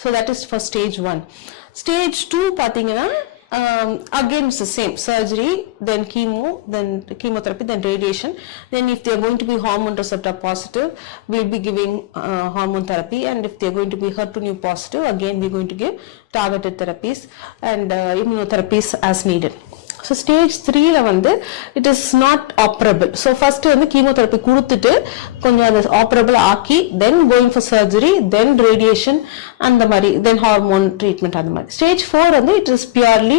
So that is for stage 1. Stage 2 பாத்தீங்கன்னா again it's the same, surgery, then chemo, then chemotherapy, then radiation. Then if they are going to be hormone receptor positive, we'll be giving hormone therapy, and if they are going to be HER2 positive, again we're going to give targeted therapies and immunotherapies as needed. So stage 3 ல வந்து it is not operable. So first வந்து chemotherapy கொடுத்துட்டு கொஞ்சம் அது operable ஆக்கி then going for surgery, then radiation அந்த மாதிரி, then hormone treatment அந்த மாதிரி. Stage 4 வந்து it is purely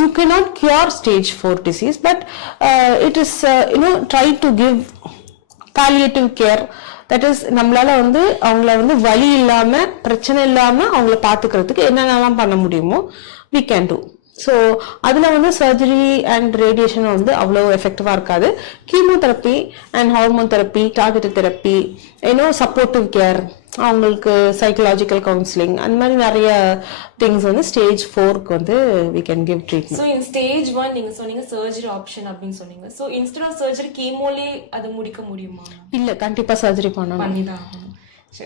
you cannot cure stage 4 disease, but it is try to give palliative care. That is நம்மளால வந்து அவங்கள வந்து வலி இல்லாம பிரச்சனை இல்லாம அவங்கள பாத்துக்கிறதுக்கு என்னென்னலாம் பண்ண முடியுமோ we can do. ஸோ அதில் வந்து சர்ஜரி அண்ட் ரேடியேஷன் வந்து அவ்வளோ எஃபெக்டிவாக இருக்காது. Chemotherapy and hormone therapy, targeted therapy, supportive care, அவங்களுக்கு சைக்கலாஜிக்கல் கவுன்சிலிங், அந்த மாதிரி நிறைய திங்ஸ் வந்து ஸ்டேஜ் 4க்கு வந்து we can give treatment. So in stage 1 நீங்க சொன்னீங்க சர்ஜரி ஆப்ஷன் அப்படின்னு சொன்னீங்க. So instead of surgery கீமோலே அது முடிக்க முடியுமா? இல்ல, கண்டிப்பா சர்ஜரி பண்ணிதான்.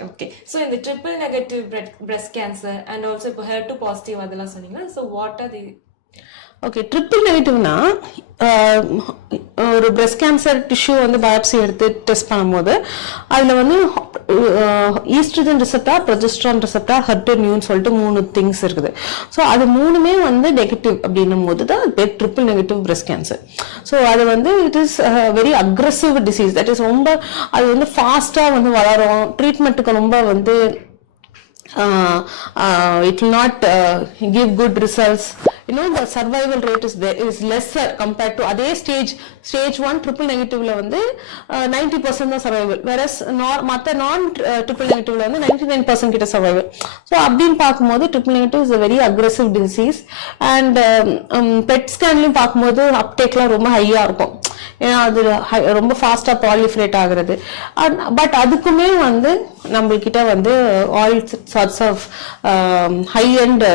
Okay, so in the triple negative breast cancer and also இப்போ HER2 positive அதெல்லாம் சொன்னீங்க. So what are the okay, triple நெகட்டிவ்னா ஒரு பிரெஸ்ட் கேன்சர் டிஷ்யூ வந்து பயாப்சி எடுத்து டெஸ்ட் பண்ணும்போது அதில் வந்து ஈஸ்ட்ரஜன் ரிசெப்டார், ப்ரொஜெஸ்ட்ரான் ரிசெப்டார், ஹெர்டோனியூன்னு சொல்லிட்டு 3 திங்ஸ் இருக்குது. ஸோ அது 3மே வந்து நெகட்டிவ் அப்படின்னும் போது தான் பேர் triple negative breast cancer. So அது வந்து it is very aggressive disease. That is ரொம்ப அது வந்து ஃபாஸ்ட்டாக வந்து வளரும். ட்ரீட்மெண்ட்டுக்கு ரொம்ப வந்து it will not give good results. The survival rate is lesser compared to other stage 1 triple negative la வந்து 90% தான் survival, whereas மத்த non triple negative la வந்து 99% கிட்ட survival. So அப்படினு பாக்கும்போது triple negative is a very aggressive disease, and PET scanலயும் பாக்கும்போது அப்டேக்லாம் ரொம்ப ஹையா இருக்கும். ஏன்னா அது ரொம்ப ஃபாஸ்டா பாலிஃபரேட் ஆகுறது. பட் அதுக்குமே வந்து நம்மகிட்ட வந்து all sorts of high and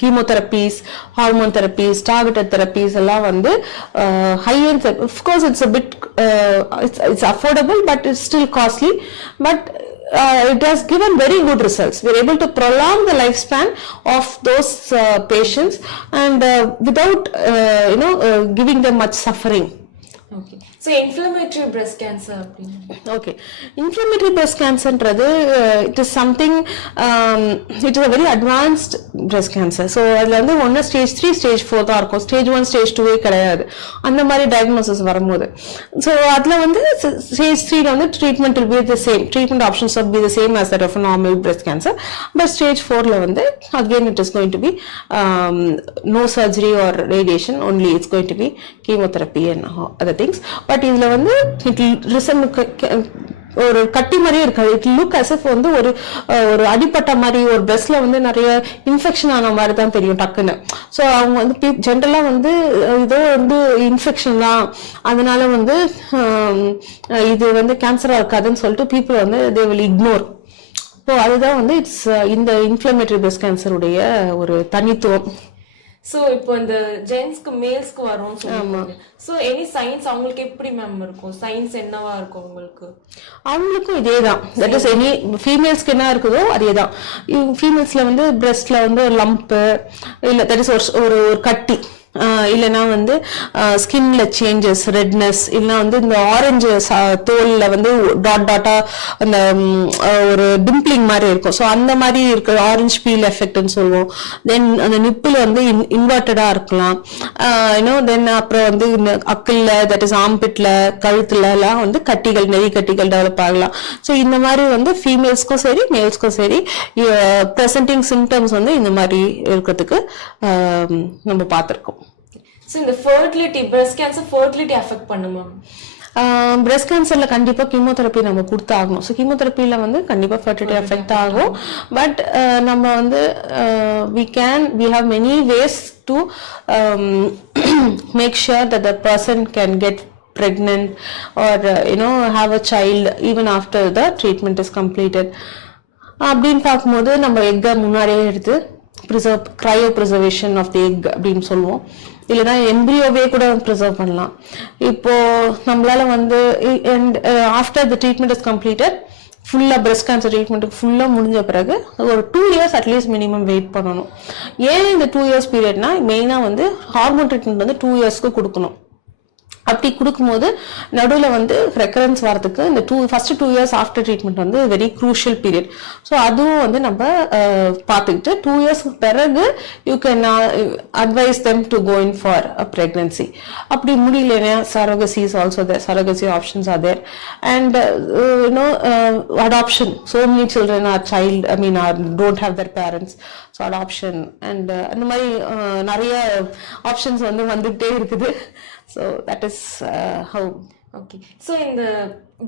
chemotherapies, hormone therapies, targeted therapies எல்லாம் வந்து high end. Of course it's a bit it's affordable, but it's still costly, but it has given very good results. We are able to prolong the lifespan of those patients and without giving them much suffering. Okay, so inflammatory breast cancer. Okay, inflammatory breast cancer it is something it is a very advanced breast cancer. So adla வந்து ஒண்ணு stage 3 stage 4 தான் இருக்கும். stage 1 stage 2 கிடையாது அந்த மாதிரி diagnosis வரும்போது. So adla வந்து stage 3 ல வந்து treatment will be the same, treatment options will be the same as that of a normal breast cancer, but stage 4 ல வந்து again it is going to be no surgery or radiation, only it's going to be chemotherapy and other things. But இதுல வந்து ஒரு கட்டி மாதிரியே இருக்காது. It look as if வந்து ஒரு அடிப்பட்ட மாதிரி, ஒரு பிரெஸ்ட்ல வந்து நிறைய இன்ஃபெக்ஷன் ஆன மாதிரி தான் தெரியும் டக்குன்னு. ஸோ அவங்க வந்து ஜென்ரலா வந்து இதோ வந்து இன்ஃபெக்ஷன் தான், அதனால வந்து இது வந்து கேன்சரா இருக்காதுன்னு சொல்லிட்டு பீப்புள் வந்து தே வில் இக்னோர். ஸோ அதுதான் வந்து இட்ஸ் இந்த இன்ஃப்ளமேட்டரி பிரெஸ்ட் கேன்சருடைய ஒரு தனித்துவம். சோ இப்போ இந்த ஜென்ஸ்க்கு மேல்ஸ்க்கு வரும் சொல்லுவாங்க. சோ எனி சைன்ஸ் அவங்களுக்கு எப்படி மேம் இருக்கும்? சைன்ஸ் என்னவா இருக்கும் உங்களுக்கு? அவங்களுக்கும் இதேதான். தட் இஸ் எனி ஃபீமேல்ஸ்க்கு என்ன இருக்குதோ அதேதான். ஃபீமேல்ஸ்ல வந்து பிரெஸ்ட்ல வந்து ஒரு லம்ப் இல்ல தட் இஸ் ஒரு கட்டி, இல்லைன்னா வந்து ஸ்கின்ல சேஞ்சஸ், ரெட்னஸ், இல்லைன்னா வந்து இந்த ஆரஞ்சு தோல்ல வந்து டாட் டாட்டா அந்த ஒரு டிம்பிளிங் மாதிரி இருக்கும். ஸோ அந்த மாதிரி இருக்கு, ஆரஞ்சு பீல் எஃபெக்ட்னு சொல்லுவோம். தென் அந்த நிப்பில் வந்து இன்வெர்டடா இருக்கலாம். தென் அப்புறம் வந்து அக்கிள்ல தட் இஸ் ஆம்பிட்ல, கழுத்துல எல்லாம் வந்து கட்டிகள், நெறி கட்டிகள் டெவலப் ஆகலாம். ஸோ இந்த மாதிரி வந்து ஃபீமேல்ஸ்க்கும் சரி மேல்ஸ்க்கும் சரி ப்ரெசென்டிங் சிம்டம்ஸ் வந்து இந்த மாதிரி இருக்கிறதுக்கு நம்ம பார்த்திருக்கோம். So இந்த fertility, breast cancer fertility affect பண்ணுமா? பிரெஸ்ட் கேன்சர்ல கண்டிப்பா கீமோதெரப்பி நம்ம கொடுத்தாகணும். ஸோ கீமோதெரப்பில வந்து கண்டிப்பா ஃபர்டிலிட்டி அஃபெக்ட் ஆகும். பட் நம்ம வந்து we have many ways to make sure that the person can get pregnant or have a child even after the treatment is completed. அப்படின்னு பார்க்கும்போது நம்ம எக்கை முன்னாடியே எடுத்து cryo preservation of the egg அப்படின்னு சொல்லுவோம். இல்லைன்னா எம்பிரியோவே கூட ப்ரிசர்வ் பண்ணலாம். இப்போ நம்மளால வந்து after the treatment is completed ஃபுல்லாக பிரஸ்ட் கேன்சர் ட்ரீட்மெண்ட்டுக்கு ஃபுல்லாக முடிஞ்ச பிறகு ஒரு 2 years அட்லீஸ்ட் மினிமம் வெயிட் பண்ணணும். ஏன் இந்த 2 years பீரியட்னா மெயினாக வந்து ஹார்மோன் ட்ரீட்மெண்ட் வந்து 2 yearsக்கு கொடுக்கணும். அப்படி கொடுக்கும்போது நடுவில் வந்து ரெக்கரன்ஸ் வரதுக்கு இந்த ஃபர்ஸ்ட் 2 years ஆஃப்டர் ட்ரீட்மெண்ட் வந்து வெரி க்ரூஷியல் பீரியட். ஸோ அதுவும் வந்து நம்ம பார்த்துக்கிட்டு 2 years பிறகு you can advise them to go in for a pregnancy. அப்படி முடியலன்னா surrogacy is also there, surrogacy options are there. And adoption, so many children are don't have their parents, so adoption and அந்த மாதிரி நிறைய options வந்து வந்துகிட்டே இருக்குது. So that is how. Okay. So in the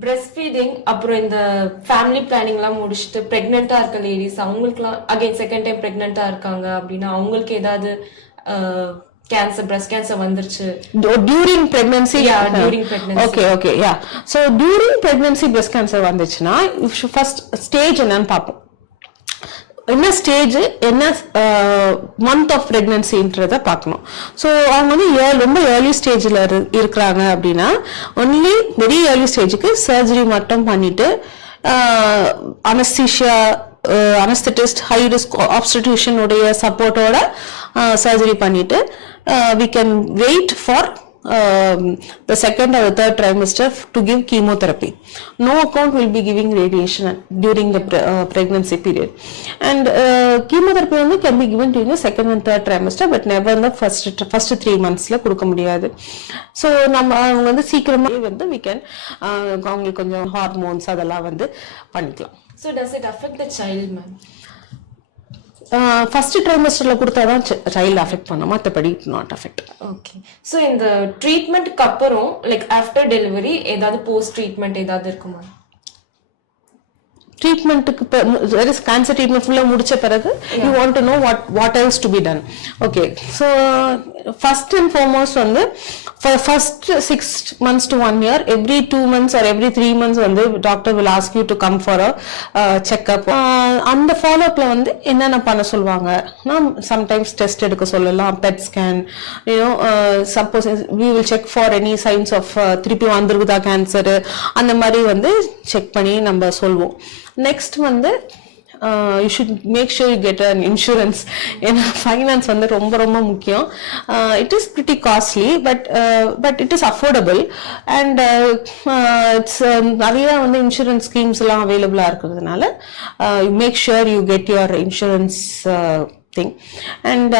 breastfeeding அப்புறம் இந்த family பிளானிங்லாம் முடிச்சுட்டு பிரெக்னெண்டா இருக்க லேடிஸ் அவங்களுக்குலாம் அகைன் செகண்ட் டைம் பிரெக்னெண்டா இருக்காங்க அப்படின்னா அவங்களுக்கு ஏதாவது கேன்சர் பிரஸ்ட் கேன்சர் வந்துருச்சு during pregnancy? Yeah, during pregnancy. Okay, yeah. So during pregnancy breast cancer வந்துச்சுன்னா first stage என்னன்னு பார்ப்போம். என்ன ஸ்டேஜ், என்ன மந்த் ஆஃப் ப்ரெக்னன்சின்றத பார்க்கணும். ஸோ அவங்க வந்து ரொம்ப ஏர்லி ஸ்டேஜில் இருக்கிறாங்க அப்படின்னா ஒன்லி வெரி ஏர்லி ஸ்டேஜுக்கு சர்ஜரி மட்டும் பண்ணிட்டு அனஸ்தீஷியா, அனஸ்தட்டிஸ்ட், ஹை ரிஸ்க் ஆப்ஸ்டிடியூஷன் உடைய சப்போர்ட்டோட சர்ஜரி பண்ணிட்டு we can wait for the second or the third trimester to give chemotherapy. No account will be giving radiation during the pregnancy period. And chemotherapy only can be given during the second and third trimester, but never in the first 3 months la கொடுக்க முடியாது. So நம்ம அவங்க வந்து சீக்கிரமா வந்து we can அவங்களுக்கு கொஞ்சம் hormones அதெல்லாம் வந்து பண்ணிக்கலாம். So does it affect the child, ma'am? First ட்ரைமஸ்டர்ல கொடுத்தாதான் சைல்டு அஃபெக்ட் பண்ணும், மற்றபடி நாட் அஃபெக்ட். ஓகே. ஸோ இந்த ட்ரீட்மெண்ட்க்கு அப்புறம் லைக் ஆஃப்டர் டெலிவரி ஏதாவது போஸ்ட் ட்ரீட்மெண்ட் ஏதாவது இருக்குமா? ட்ரீட்மெண்ட்டுக்கு கேன்சர் ட்ரீட்மெண்ட் ஃபுல்லாக முடிச்ச பிறகு you want to know what else to be done. Okay. So first and foremost வந்து first 6 months to 1 year, every 2 months or every 3 months வந்து doctor will ask you to come for a checkup. அந்த ஃபாலோஅப்ல வந்து என்னென்ன பண்ண சொல்லுவாங்க, sometimes test எடுக்க சொல்லலாம், bed scan, suppose we will check for any signs of திருப்பி வந்துருக்குதா கேன்சர், அந்த மாதிரி வந்து செக் பண்ணி நம்ம சொல்வோம். நெக்ஸ்ட் வந்து you should make sure you get an insurance. ஏன்னா ஃபைனான்ஸ் வந்து ரொம்ப ரொம்ப முக்கியம். It is pretty costly but it is affordable and it's நிறைய வந்து இன்சூரன்ஸ் ஸ்கீம்ஸ் எல்லாம் அவைலபிளா இருக்கிறதுனால make sure you get your insurance thing. And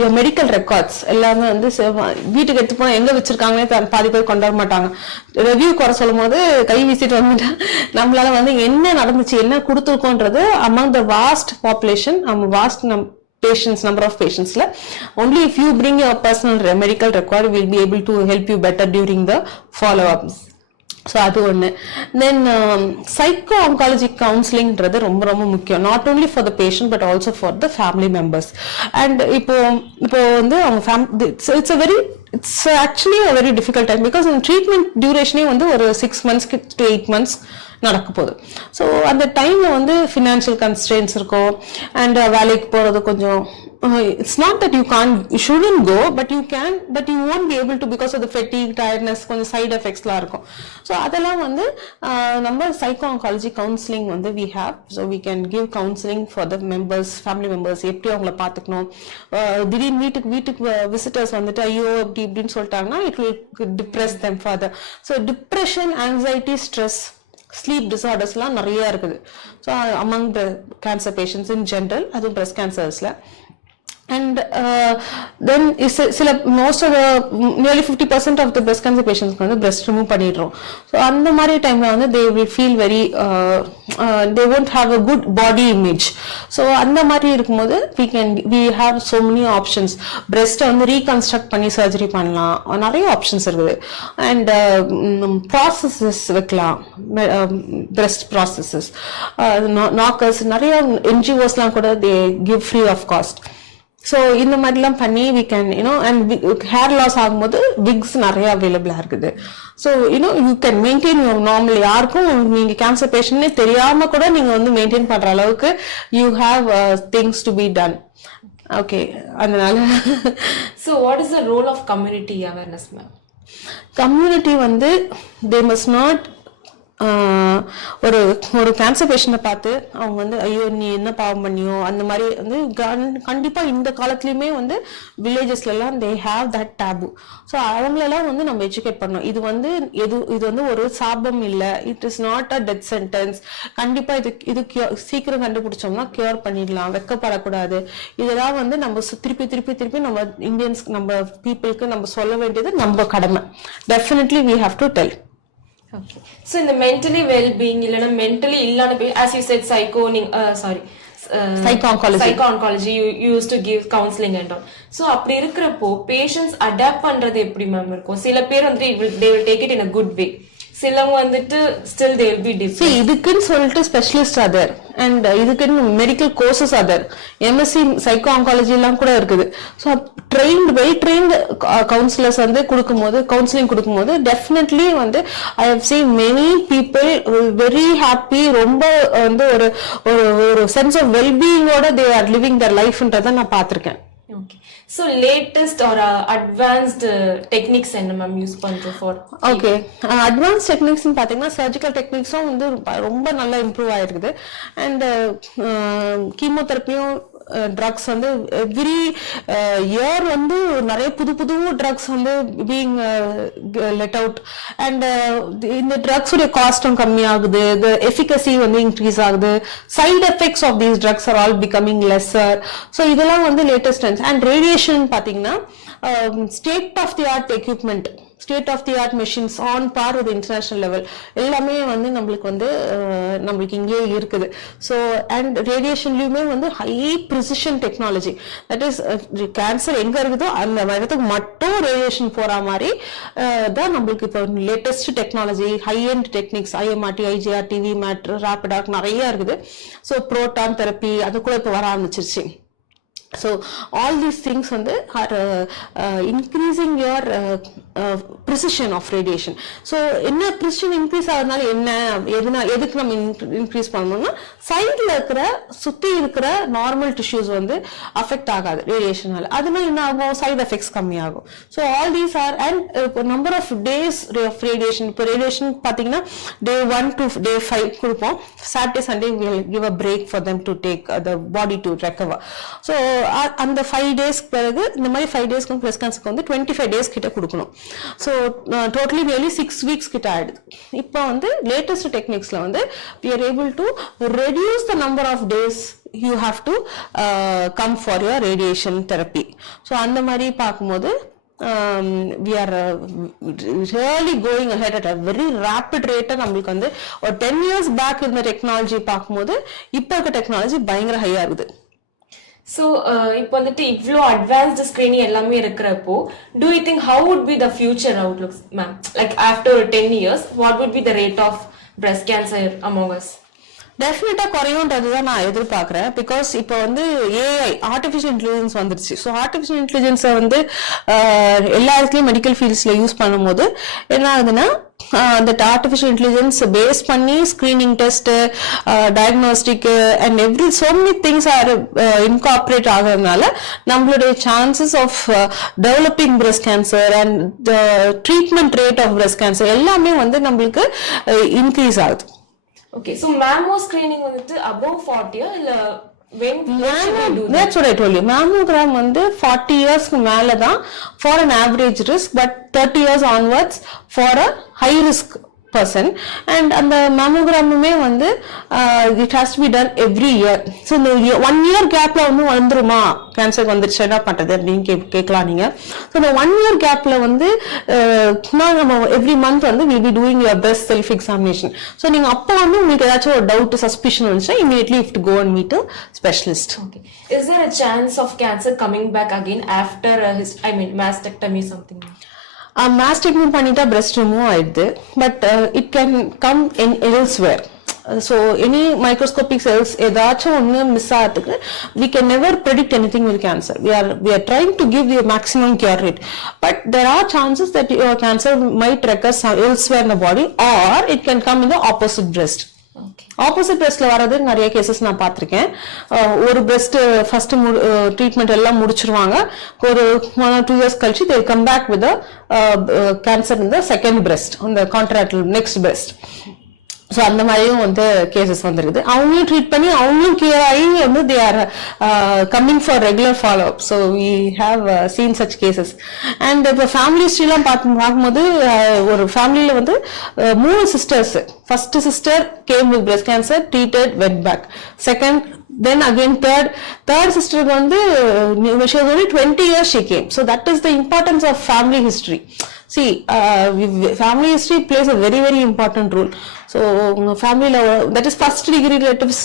your medical records எல்லாமே வந்து வீட்டுக்கு எடுத்து போனா எங்க வச்சிருக்காங்களே பாதி பேர் கொண்டாட மாட்டாங்க. ரிவ்யூ குறை சொல்லும் போது கை வீசிட்டு வந்துட்டா நம்மளால வந்து என்ன நடந்துச்சு, என்ன கொடுத்துருக்கோன்றது among the vast population, vast patients, number of patients la only if you bring your personal medical record will be able to help you better during the follow ups. So அது ஒன்று. தென் சைக்கோ ஆங்காலஜி கவுன்சிலிங்ன்றது ரொம்ப ரொம்ப முக்கியம், not only for the patient but also for the family members. And இப்போ வந்து அவங்க it's actually a very difficult time because இந்த treatment டியூரேஷனே வந்து ஒரு 6 months to 8 months நடக்க போகுது. ஸோ அந்த டைம்ல வந்து ஃபினான்ஷியல் கன்ஸ்ட்ரெயின்ஸ் இருக்கும் அண்ட் வேலைக்கு போறது கொஞ்சம் it's not that you shouldn't go but you won't be able to because of the fatigue, tiredness, கொஞ்சம் side effects லாம் இருக்கும். ஸோ அதெல்லாம் வந்து நம்ம சைக்கோ ஆங்காலஜி கவுன்சிலிங் வந்து we have, so we can give counseling for the members, family members, எப்படி அவங்கள பார்த்துக்கணும். திடீர்னு வீட்டுக்கு விசிட்டர்ஸ் வந்துட்டு ஐயோ அப்படி இப்படின்னு சொல்லிட்டாங்கன்னா it will depress them further. So depression, anxiety, stress, sleep டிசார்டர்ஸ்லாம் நிறைய இருக்குது. So among cancer patients in general, அதுவும் பிரஸ்ட் கேன்சர்ஸ்ல. And then most of the nearly 50% of the breast cancer patients வந்து breast remove பண்ணிடுறோம். ஸோ அந்த மாதிரி டைம்ல வந்து they will feel very they won't have a good body image. So அந்த மாதிரி இருக்கும்போது we have so many options. breast வந்து reconstruct பண்ணி சர்ஜரி பண்ணலாம், நிறைய ஆப்ஷன்ஸ் இருக்குது. அண்ட் ப்ராசஸஸ் வைக்கலாம், breast processes, knockers, நிறைய NGOஸ்லாம் கூட they give free of cost. So இந்த மாதிரிலாம் பண்ணி we can and hair loss ஆகும்போது விக்ஸ் நிறைய அவைலபிளா இருக்குது. So you can maintain your normal. யாருக்கும் நீங்க கேன்சர் பேஷண்ட்னே தெரியாம கூட நீங்க வந்து மெயின்டைன் பண்ற அளவுக்கு you have things to be done. Okay, அதனால so what is the role of community awareness ma'am? Community வந்து தே மஸ்ட் நாட் ஒரு ஒரு கேன்சர் பேஷண்ட்டை பார்த்து அவங்க வந்து ஐயோ நீ என்ன பாவம் பண்ணியோ அந்த மாதிரி வந்து கண்டிப்பா இந்த காலத்துலயுமே வந்து வில்லேஜஸ்ல எல்லாம் they have that taboo. So அவங்களெல்லாம் வந்து நம்ம எஜுகேட் பண்ணோம். இது வந்து இது வந்து ஒரு சாபம் இல்லை, it is not a death sentence. கண்டிப்பா இது சீக்கிரம் கண்டுபிடிச்சோம்னா கியூர் பண்ணிடலாம், வெக்கப்படக்கூடாது. இதெல்லாம் வந்து நம்ம திருப்பி திருப்பி திருப்பி நம்ம இந்தியன்ஸ் நம்ம பீப்புளுக்கு நம்ம சொல்ல வேண்டியது நம்ம கடமை. Definitely we have to tell. Okay. So in the mentally well-being, illana mentally illana, as you said, psycho-oncology, you used to give counseling and all. So அப்படி இருக்கிறப்போ patients adapt பண்றது எப்படி மேம் இருக்கும்? சில பேர் வந்து they will take it in a good way, சிலவங்க வந்துட்டு still they will be different. See, இதுக்குன்னு சொல்லிட்டு ஸ்பெஷலிஸ்ட் அதர் அண்ட் இதுக்குன்னு medical courses other, MSc psycho oncology எல்லாம் கூட இருக்குது. ஸோ வெல் ட்ரெயின்டு கவுன்சிலர்ஸ் வந்து கவுன்சிலிங் கொடுக்கும்போது டெஃபினெட்லி வந்து I have seen many people very happy, ரொம்ப வந்து ஒரு சென்ஸ் ஆஃப் வெல்பீயிங்கோட தே ஆர் லிவிங் தர் லைஃப்ன்றதை நான் பார்த்துருக்கேன். Okay. So latest or advanced techniques என்ன மேம் யூஸ் பண்றோம் ஃபார்? ஓகே, அட்வான்ஸ் டெக்னிக்ஸ்னு பார்த்தீங்கன்னா சர்ஜிக்கல் டெக்னிக்ஸும் வந்து ரொம்ப நல்லா இம்ப்ரூவ் ஆயிருக்குது. அண்ட் கீமோதெரப்பியும் ட்ரக்ஸ் வந்து எவ்ரி இயர் வந்து நிறைய புது புது ட்ரக்ஸ் வந்து பீங் லெட் அவுட். அண்ட் இந்த ட்ரக்ஸ் உடைய காஸ்டும் கம்மி ஆகுது, எஃபிகசி வந்து இன்க்ரீஸ் ஆகுது, side effects of these drugs are all becoming lesser. So இதெல்லாம் வந்து லேட்டஸ்ட் ட்ரெண்ட்ஸ். அண்ட் ரேடியேஷன் பார்த்தீங்கன்னா state of the art equipment, state of the art machines on par with international level எல்லாமே வந்து நம்மளுக்கு இங்கே இருக்குது. ஸோ அண்ட் ரேடியேஷன்லயுமே வந்து high precision technology, that is cancer எங்க இருக்குதோ அந்த இடத்துக்கு மட்டும் ரேடியேஷன் போற மாதிரி தான் நம்மளுக்கு இப்போ latest technology, high end techniques, IMRT, IGRT, VMAT, RapidArc நிறைய இருக்குது. ஸோ புரோட்டான் தெரப்பி அது கூட இப்போ வர ஆரம்பிச்சிருச்சு. So all these things are increasing your precision of radiation. So என்ன precision increase ஆகிறதுனால எதுக்கு நம்ம increase பண்ணணும்னா சைட்ல இருக்கிற சுத்தி இருக்கிற நார்மல் டிஷ்யூஸ் வந்து அஃபெக்ட் ஆகாது ரேடியேஷனால. அதனால என்ன ஆகும், சைட் எஃபெக்ட்ஸ் கம்மி ஆகும். So all these are and number of days of radiation. இப்போ ரேடியேஷன் பார்த்தீங்கன்னா day 1 to day 5 கொடுப்போம். Saturday Sunday we will give a break for them to take the body to recover. So அந்த 5 days பிறகு இந்த மாதிரி 5 டேஸ்க்கு breast கேன்சருக்கு வந்து 25 days கிட்ட கொடுக்கணும். ஸோ டோட்டலி நியர்லி 6 weeks கிட்ட ஆயிடுது. இப்போ வந்து லேட்டஸ்ட் டெக்னிக்ஸ்ல வந்து we are able to reduce the number of days you have to come for your radiation therapy. So அந்த மாதிரி பார்க்கும்போது we are really going ahead at a very rapid rate. நம்மளுக்கு வந்து ஒரு 10 years பேக் இருந்த technology பார்க்கும்போது இப்போ இருக்க டெக்னாலஜி பயங்கர ஹையா இருக்குது. ஸோ இப்போ வந்துட்டு இவ்வளோ அட்வான்ஸ்டு ஸ்க்ரீனிங் எல்லாமே இருக்கிறப்போ do you think how would be the future outlooks ma'am? Like after 10 years what would be the rate of breast cancer among us? டெஃபினட்டா குறையும்ன்றதுதான் நான் எதிர்பார்க்கிறேன். பிகாஸ் இப்போ வந்து ஏஐ ஆர்டிஃபிஷியல் இன்டெலிஜென்ஸ் வந்துருச்சு. ஸோ ஆர்டிஃபிஷியல் இன்டெலிஜென்ஸை வந்து எல்லா இடத்துலயும் மெடிக்கல் ஃபீல்ட்ஸ்ல யூஸ் பண்ணும்போது என்ன ஆகுதுன்னா அந்த ஆர்டிஃபிஷியல் இன்டெலிஜென்ஸ் பேஸ் பண்ணி screening test, diagnostic and so many things are incorporate ஆகிறதுனால நம்மளுடைய chances of developing breast cancer and the treatment rate of breast cancer எல்லாமே வந்து நம்மளுக்கு இன்க்ரீஸ் ஆகுது. Okay, so mammo screening வந்துட்டு above 40 இல்ல when that's what I told you. Mammogram வந்து 40 years மேல தான் for an average risk, but 30 years onwards for a high risk person. And அந்த mammogramuமே வந்து it has to be done every year. So இந்த 1 year gapல வந்து வந்துருமா cancer வந்துருச்சு என்ன பண்றது அப்படின்னு கேட்கலாம் நீங்க. ஸோ இந்த 1 year gapல வந்து நம்ம எவ்ரி மந்த் வந்து we'll be doing your breast self examination. So நீங்க அப்போ வந்து உங்களுக்கு ஏதாச்சும் ஒரு டவுட் சஸ்பிஷன் வந்துச்சுன்னா immediately you have to go and meet a specialist. Okay. Is there a chance of cancer coming back again after mastectomy something? Mastectomy பண்ணிட்டா breast remove ஆயிடுது, but it can come in elsewhere. So any microscopic cells ஏதாச்சும் ஒன்று miss ஆகிறதுக்கு we can never predict anything with cancer. We are trying to give you a maximum cure rate, but there are chances that your cancer might recur elsewhere in the body, or it can come in the opposite breast. Opposite பிரெஸ்ட்ல வரது நிறைய cases நான் பார்த்திருக்கேன். ஒரு breast first treatment எல்லாம் முடிச்சிருவாங்க, ஒரு 1 or 2 years கழிச்சு they come back with the cancer in the second breast, on the contralateral next breast. So அந்த மாதிரியும் வந்து கேசஸ் வந்துருக்குது. அவங்களும் ட்ரீட் பண்ணி அவங்களும் கிளியர் ஆகி வந்து they are coming for regular follow up. So we have seen such cases. And இப்போ ஃபேமிலி ஹிஸ்ட்ரிலாம் பார்க்கும்போது ஒரு ஃபேமிலியில் வந்து 3 sisters. First sister came with breast cancer, treated, went back. Second, then again third sister வந்து she was only 20 years she came. So that is the importance of family history. See, family history plays a very very important role. So family that is first degree relatives,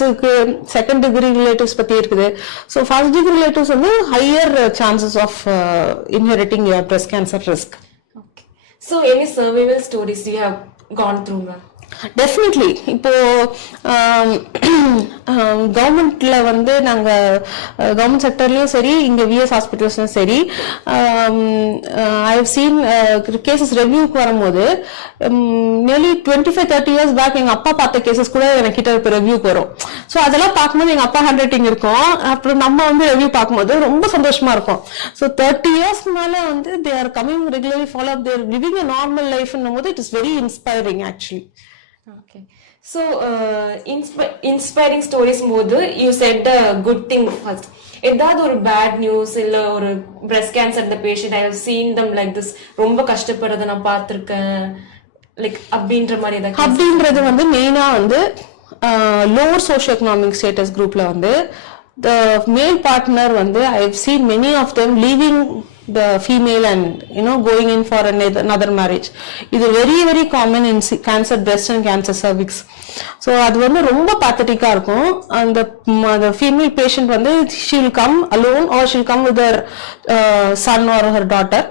second degree relatives பத்தி இருக்குது. So first degree relatives வந்து higher chances of inheriting your breast cancer risk. Okay. So any survival stories you have gone through, ma'am? Definitely. இப்போ கவர்மெண்ட்ல வந்து நாங்க government செக்டர்லயும் சரி, இங்க vs ஹாஸ்பிட்டல்ஸ்லயும் சரி, ஐ ஹவ் சீன் கேசஸ் ரெவ்யூக்கு வரும்போது நியர்லி 25-30 years பேக் எங்க அப்பா பார்த்த கேசஸ் கூட எனக்கு கிட்ட இப்போ ரெவ்யூக்கு வரும். ஸோ அதெல்லாம் பார்க்கும்போது எங்க அப்பா ஹேண்ட் ரைட்டிங் இருக்கும், அப்புறம் நம்ம வந்து ரெவ்யூ பார்க்கும்போது ரொம்ப சந்தோஷமா இருக்கும். ஸோ 30 years மேல வந்து they are coming regularly follow up, their living a normal லைஃப்னும் போது it is very inspiring actually. Okay. So, inspiring stories போது you said the good thing first. ஏதாவது ஒரு bad news இல்ல ஒரு breast cancer the patient I have seen them like this ரொம்ப கஷ்டப்படுறத நான் பார்த்திருக்கேன் like அப்படின்ற மாதிரி ஏதாவது? அப்படின்றது வந்து மெயினா வந்து lower socio-economic status groupல வந்து the male partner வந்து I have seen many of them leaving the female and going in for another marriage. இது very very common in cancer breast and cancer cervix. So அது வந்து ரொம்ப pathetic-ஆ இருக்கும். அந்த female patient வந்து she will come alone or she will come with her son or her daughter,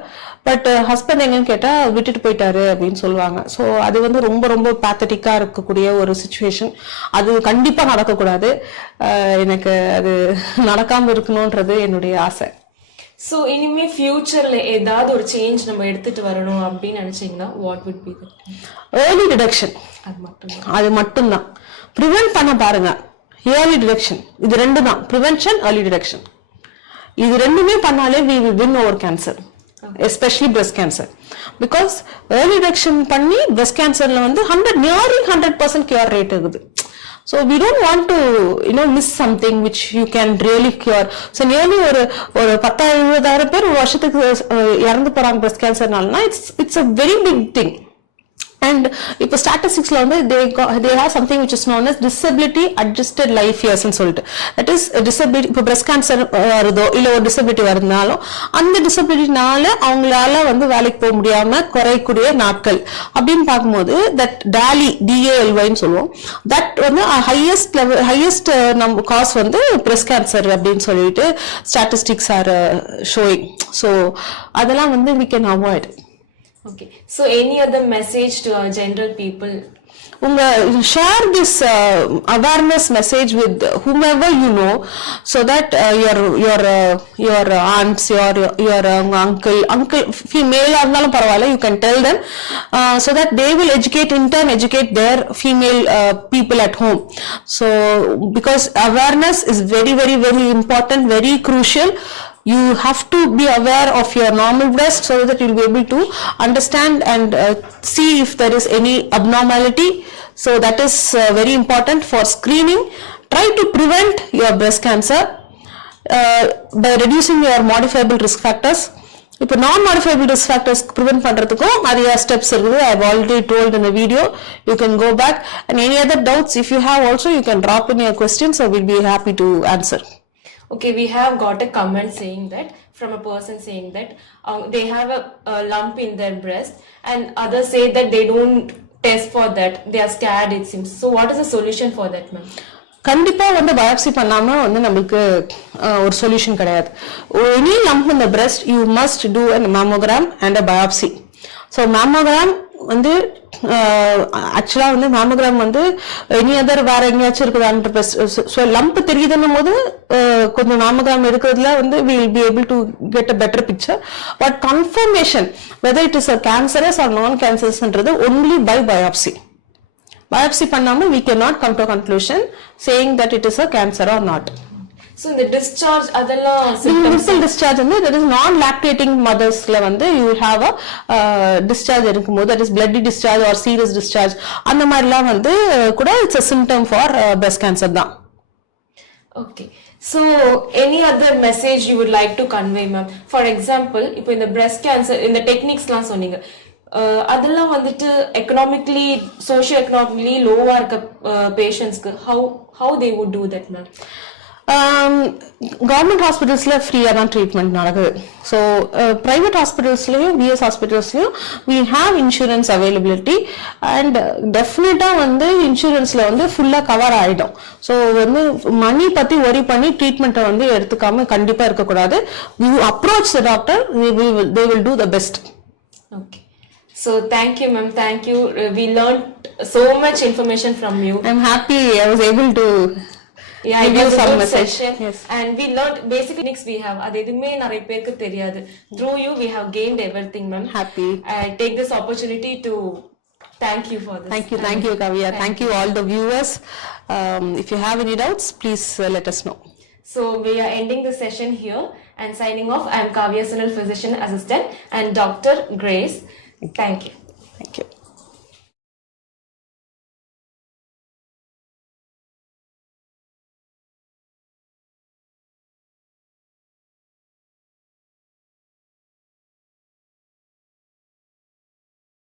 but husband எங்கன்னு கேட்டா விட்டுட்டு போயிட்டாரு அப்படின்னு சொல்லுவாங்க. ஸோ அது வந்து ரொம்ப ரொம்ப பேத்தட்டிக்கா இருக்கக்கூடிய ஒரு சிச்சுவேஷன். அது கண்டிப்பா நடக்கக்கூடாது. எனக்கு அது நடக்காம இருக்கணும்ன்றது என்னுடைய ஆசை. ஸோ இனிமே ஃபியூச்சர்ல ஏதாவது ஒரு சேஞ்ச் நம்ம எடுத்துட்டு வரணும் அப்படின்னு நினைச்சீங்கன்னா what would be that? Early detection. அது மட்டும்தான். ப்ரிவென்ட் பண்ண பாருங்க. ஏர்லி டிடெக்ஷன் இது ரெண்டு தான், ப்ரிவென்ஷன், ஏர்லி டிடெக்ஷன். இது ரெண்டுமே பண்ணாலே we will win over cancer, especially breast cancer, because early detection பண்ணி breast cancerல வந்து nearly 100% cure rate இருக்குது. So we don't want to miss something which you can really cure. So nearly ஒரு 10,000-20,000 பேர் ஒரு வருஷத்துக்கு இறந்து போறாங்க breast cancerனாலனா it's a very big thing. And இப்போ ஸ்டாட்டிஸ்டிக்ஸ்ல வந்து they have something which is known as disability adjusted life years ன்னு சொல்லிட்டு, that is disability. இப்போ breast cancer வருதோ இல்ல ஒரு disability வருதுனாலும் அந்த disabilityனால அவங்களால வந்து வேலைக்கு போக முடியாம குறையக்கூடிய நாட்கள் அப்படின்னு பார்க்கும்போது that DALY ன்னு சொல்லுவோம், that வந்து highest நம்ம காஸ் வந்து breast cancer அப்படின்னு சொல்லிட்டு statistics are showing. So அதெல்லாம் வந்து we can avoid. Okay. So any other message to our general people? Share this awareness message with whomever you know, so that your aunts, your uncle female இருந்தாலும் பரவாயில்ல, you can tell them so that they will educate their female people at home. So because awareness is very very very important, very crucial. You have to be aware of your normal breast so that you'll be able to understand and see if there is any abnormality. So that is very important for screening. Try to prevent your breast cancer by reducing your modifiable risk factors. இப்போ நான் modifiable risk factors prevent பண்றதுக்கும் நிறைய steps இருக்குது. I have already told in the video. You can go back, and any other doubts if you have also you can drop in your questions, so we'll be happy to answer. Okay, we have got a comment saying that, from a person saying that they have a lump in their breast, and others say that they don't test for that, they are scared it seems. So what is the solution for that, ma'am? கண்டிப்பா வந்து biopsy பண்ணாம வந்து நமக்கு ஒரு solution கிடையாது. Any lump in the breast you must do a mammogram and a biopsy. So mammogram வந்து ஆக்சுவலாக வந்து மேமோகிராம் வந்து எனி அதர் வேற எங்கேயாச்சும் இருக்குதான்ட்டு லம்ப் தெரியுதுன்னும் போது கொஞ்சம் மேமோகிராம் எடுக்கிறதுல வந்து we will be able to get a better picture. But confirmation whether it is a cancerous or non-cancerous only by biopsy. Biopsy பண்ணாம we cannot come to a conclusion saying that it is a cancer or not. So the discharge அதெல்லாம் nipple discharge வந்து that is non-lactating mothersல வந்து you will have a discharge இருக்கும்போது that is bloody discharge or serous discharge அந்த மாதிரிலாம் வந்து கூட it's a symptom for breast cancer தான். Okay. So any other message you would like to convey, ma'am? For example, இப்போ இந்த breast cancer இந்த techniquesலாம் சொன்னீங்க. அதெல்லாம் வந்துட்டு economically, socio-economically low-ஆ இருக்க patientsக்கு how they would do that, ma'am? Government ஹாஸ்பிட்டல்ஸ்ல ஃப்ரீயா தான் ட்ரீட்மெண்ட் நடக்குது. ஸோ பிரைவேட் ஹாஸ்பிட்டல்ஸ்லயும் பிஎஸ் ஹாஸ்பிட்டல்ஸ்லயும் we have insurance availability and டெஃபினட்டா வந்து இன்சூரன்ஸ்ல வந்து ஃபுல்லா கவர் ஆயிடும். ஸோ வந்து மணி பத்தி ஒரி பண்ணி ட்ரீட்மெண்ட்டை வந்து எடுத்துக்காம கண்டிப்பா இருக்கக்கூடாது. You approach the doctor, they will do the best. Okay. So thank you, ma'am. Thank you. We learned so much information from you. I'm happy I was able to it was a good message. session. Yes. And we learned basic techniques we have. அது எதுமே நிறைய பேருக்கு தெரியாது. Through you we have gained everything, ma'am. Happy. I take this opportunity to thank you for this. Thank you Kavya. Thank you all the viewers. If you have any doubts, please let us know. So we are ending the session here and signing off. I am Kavya Sunil, physician assistant, and Dr. Grace. Thank you.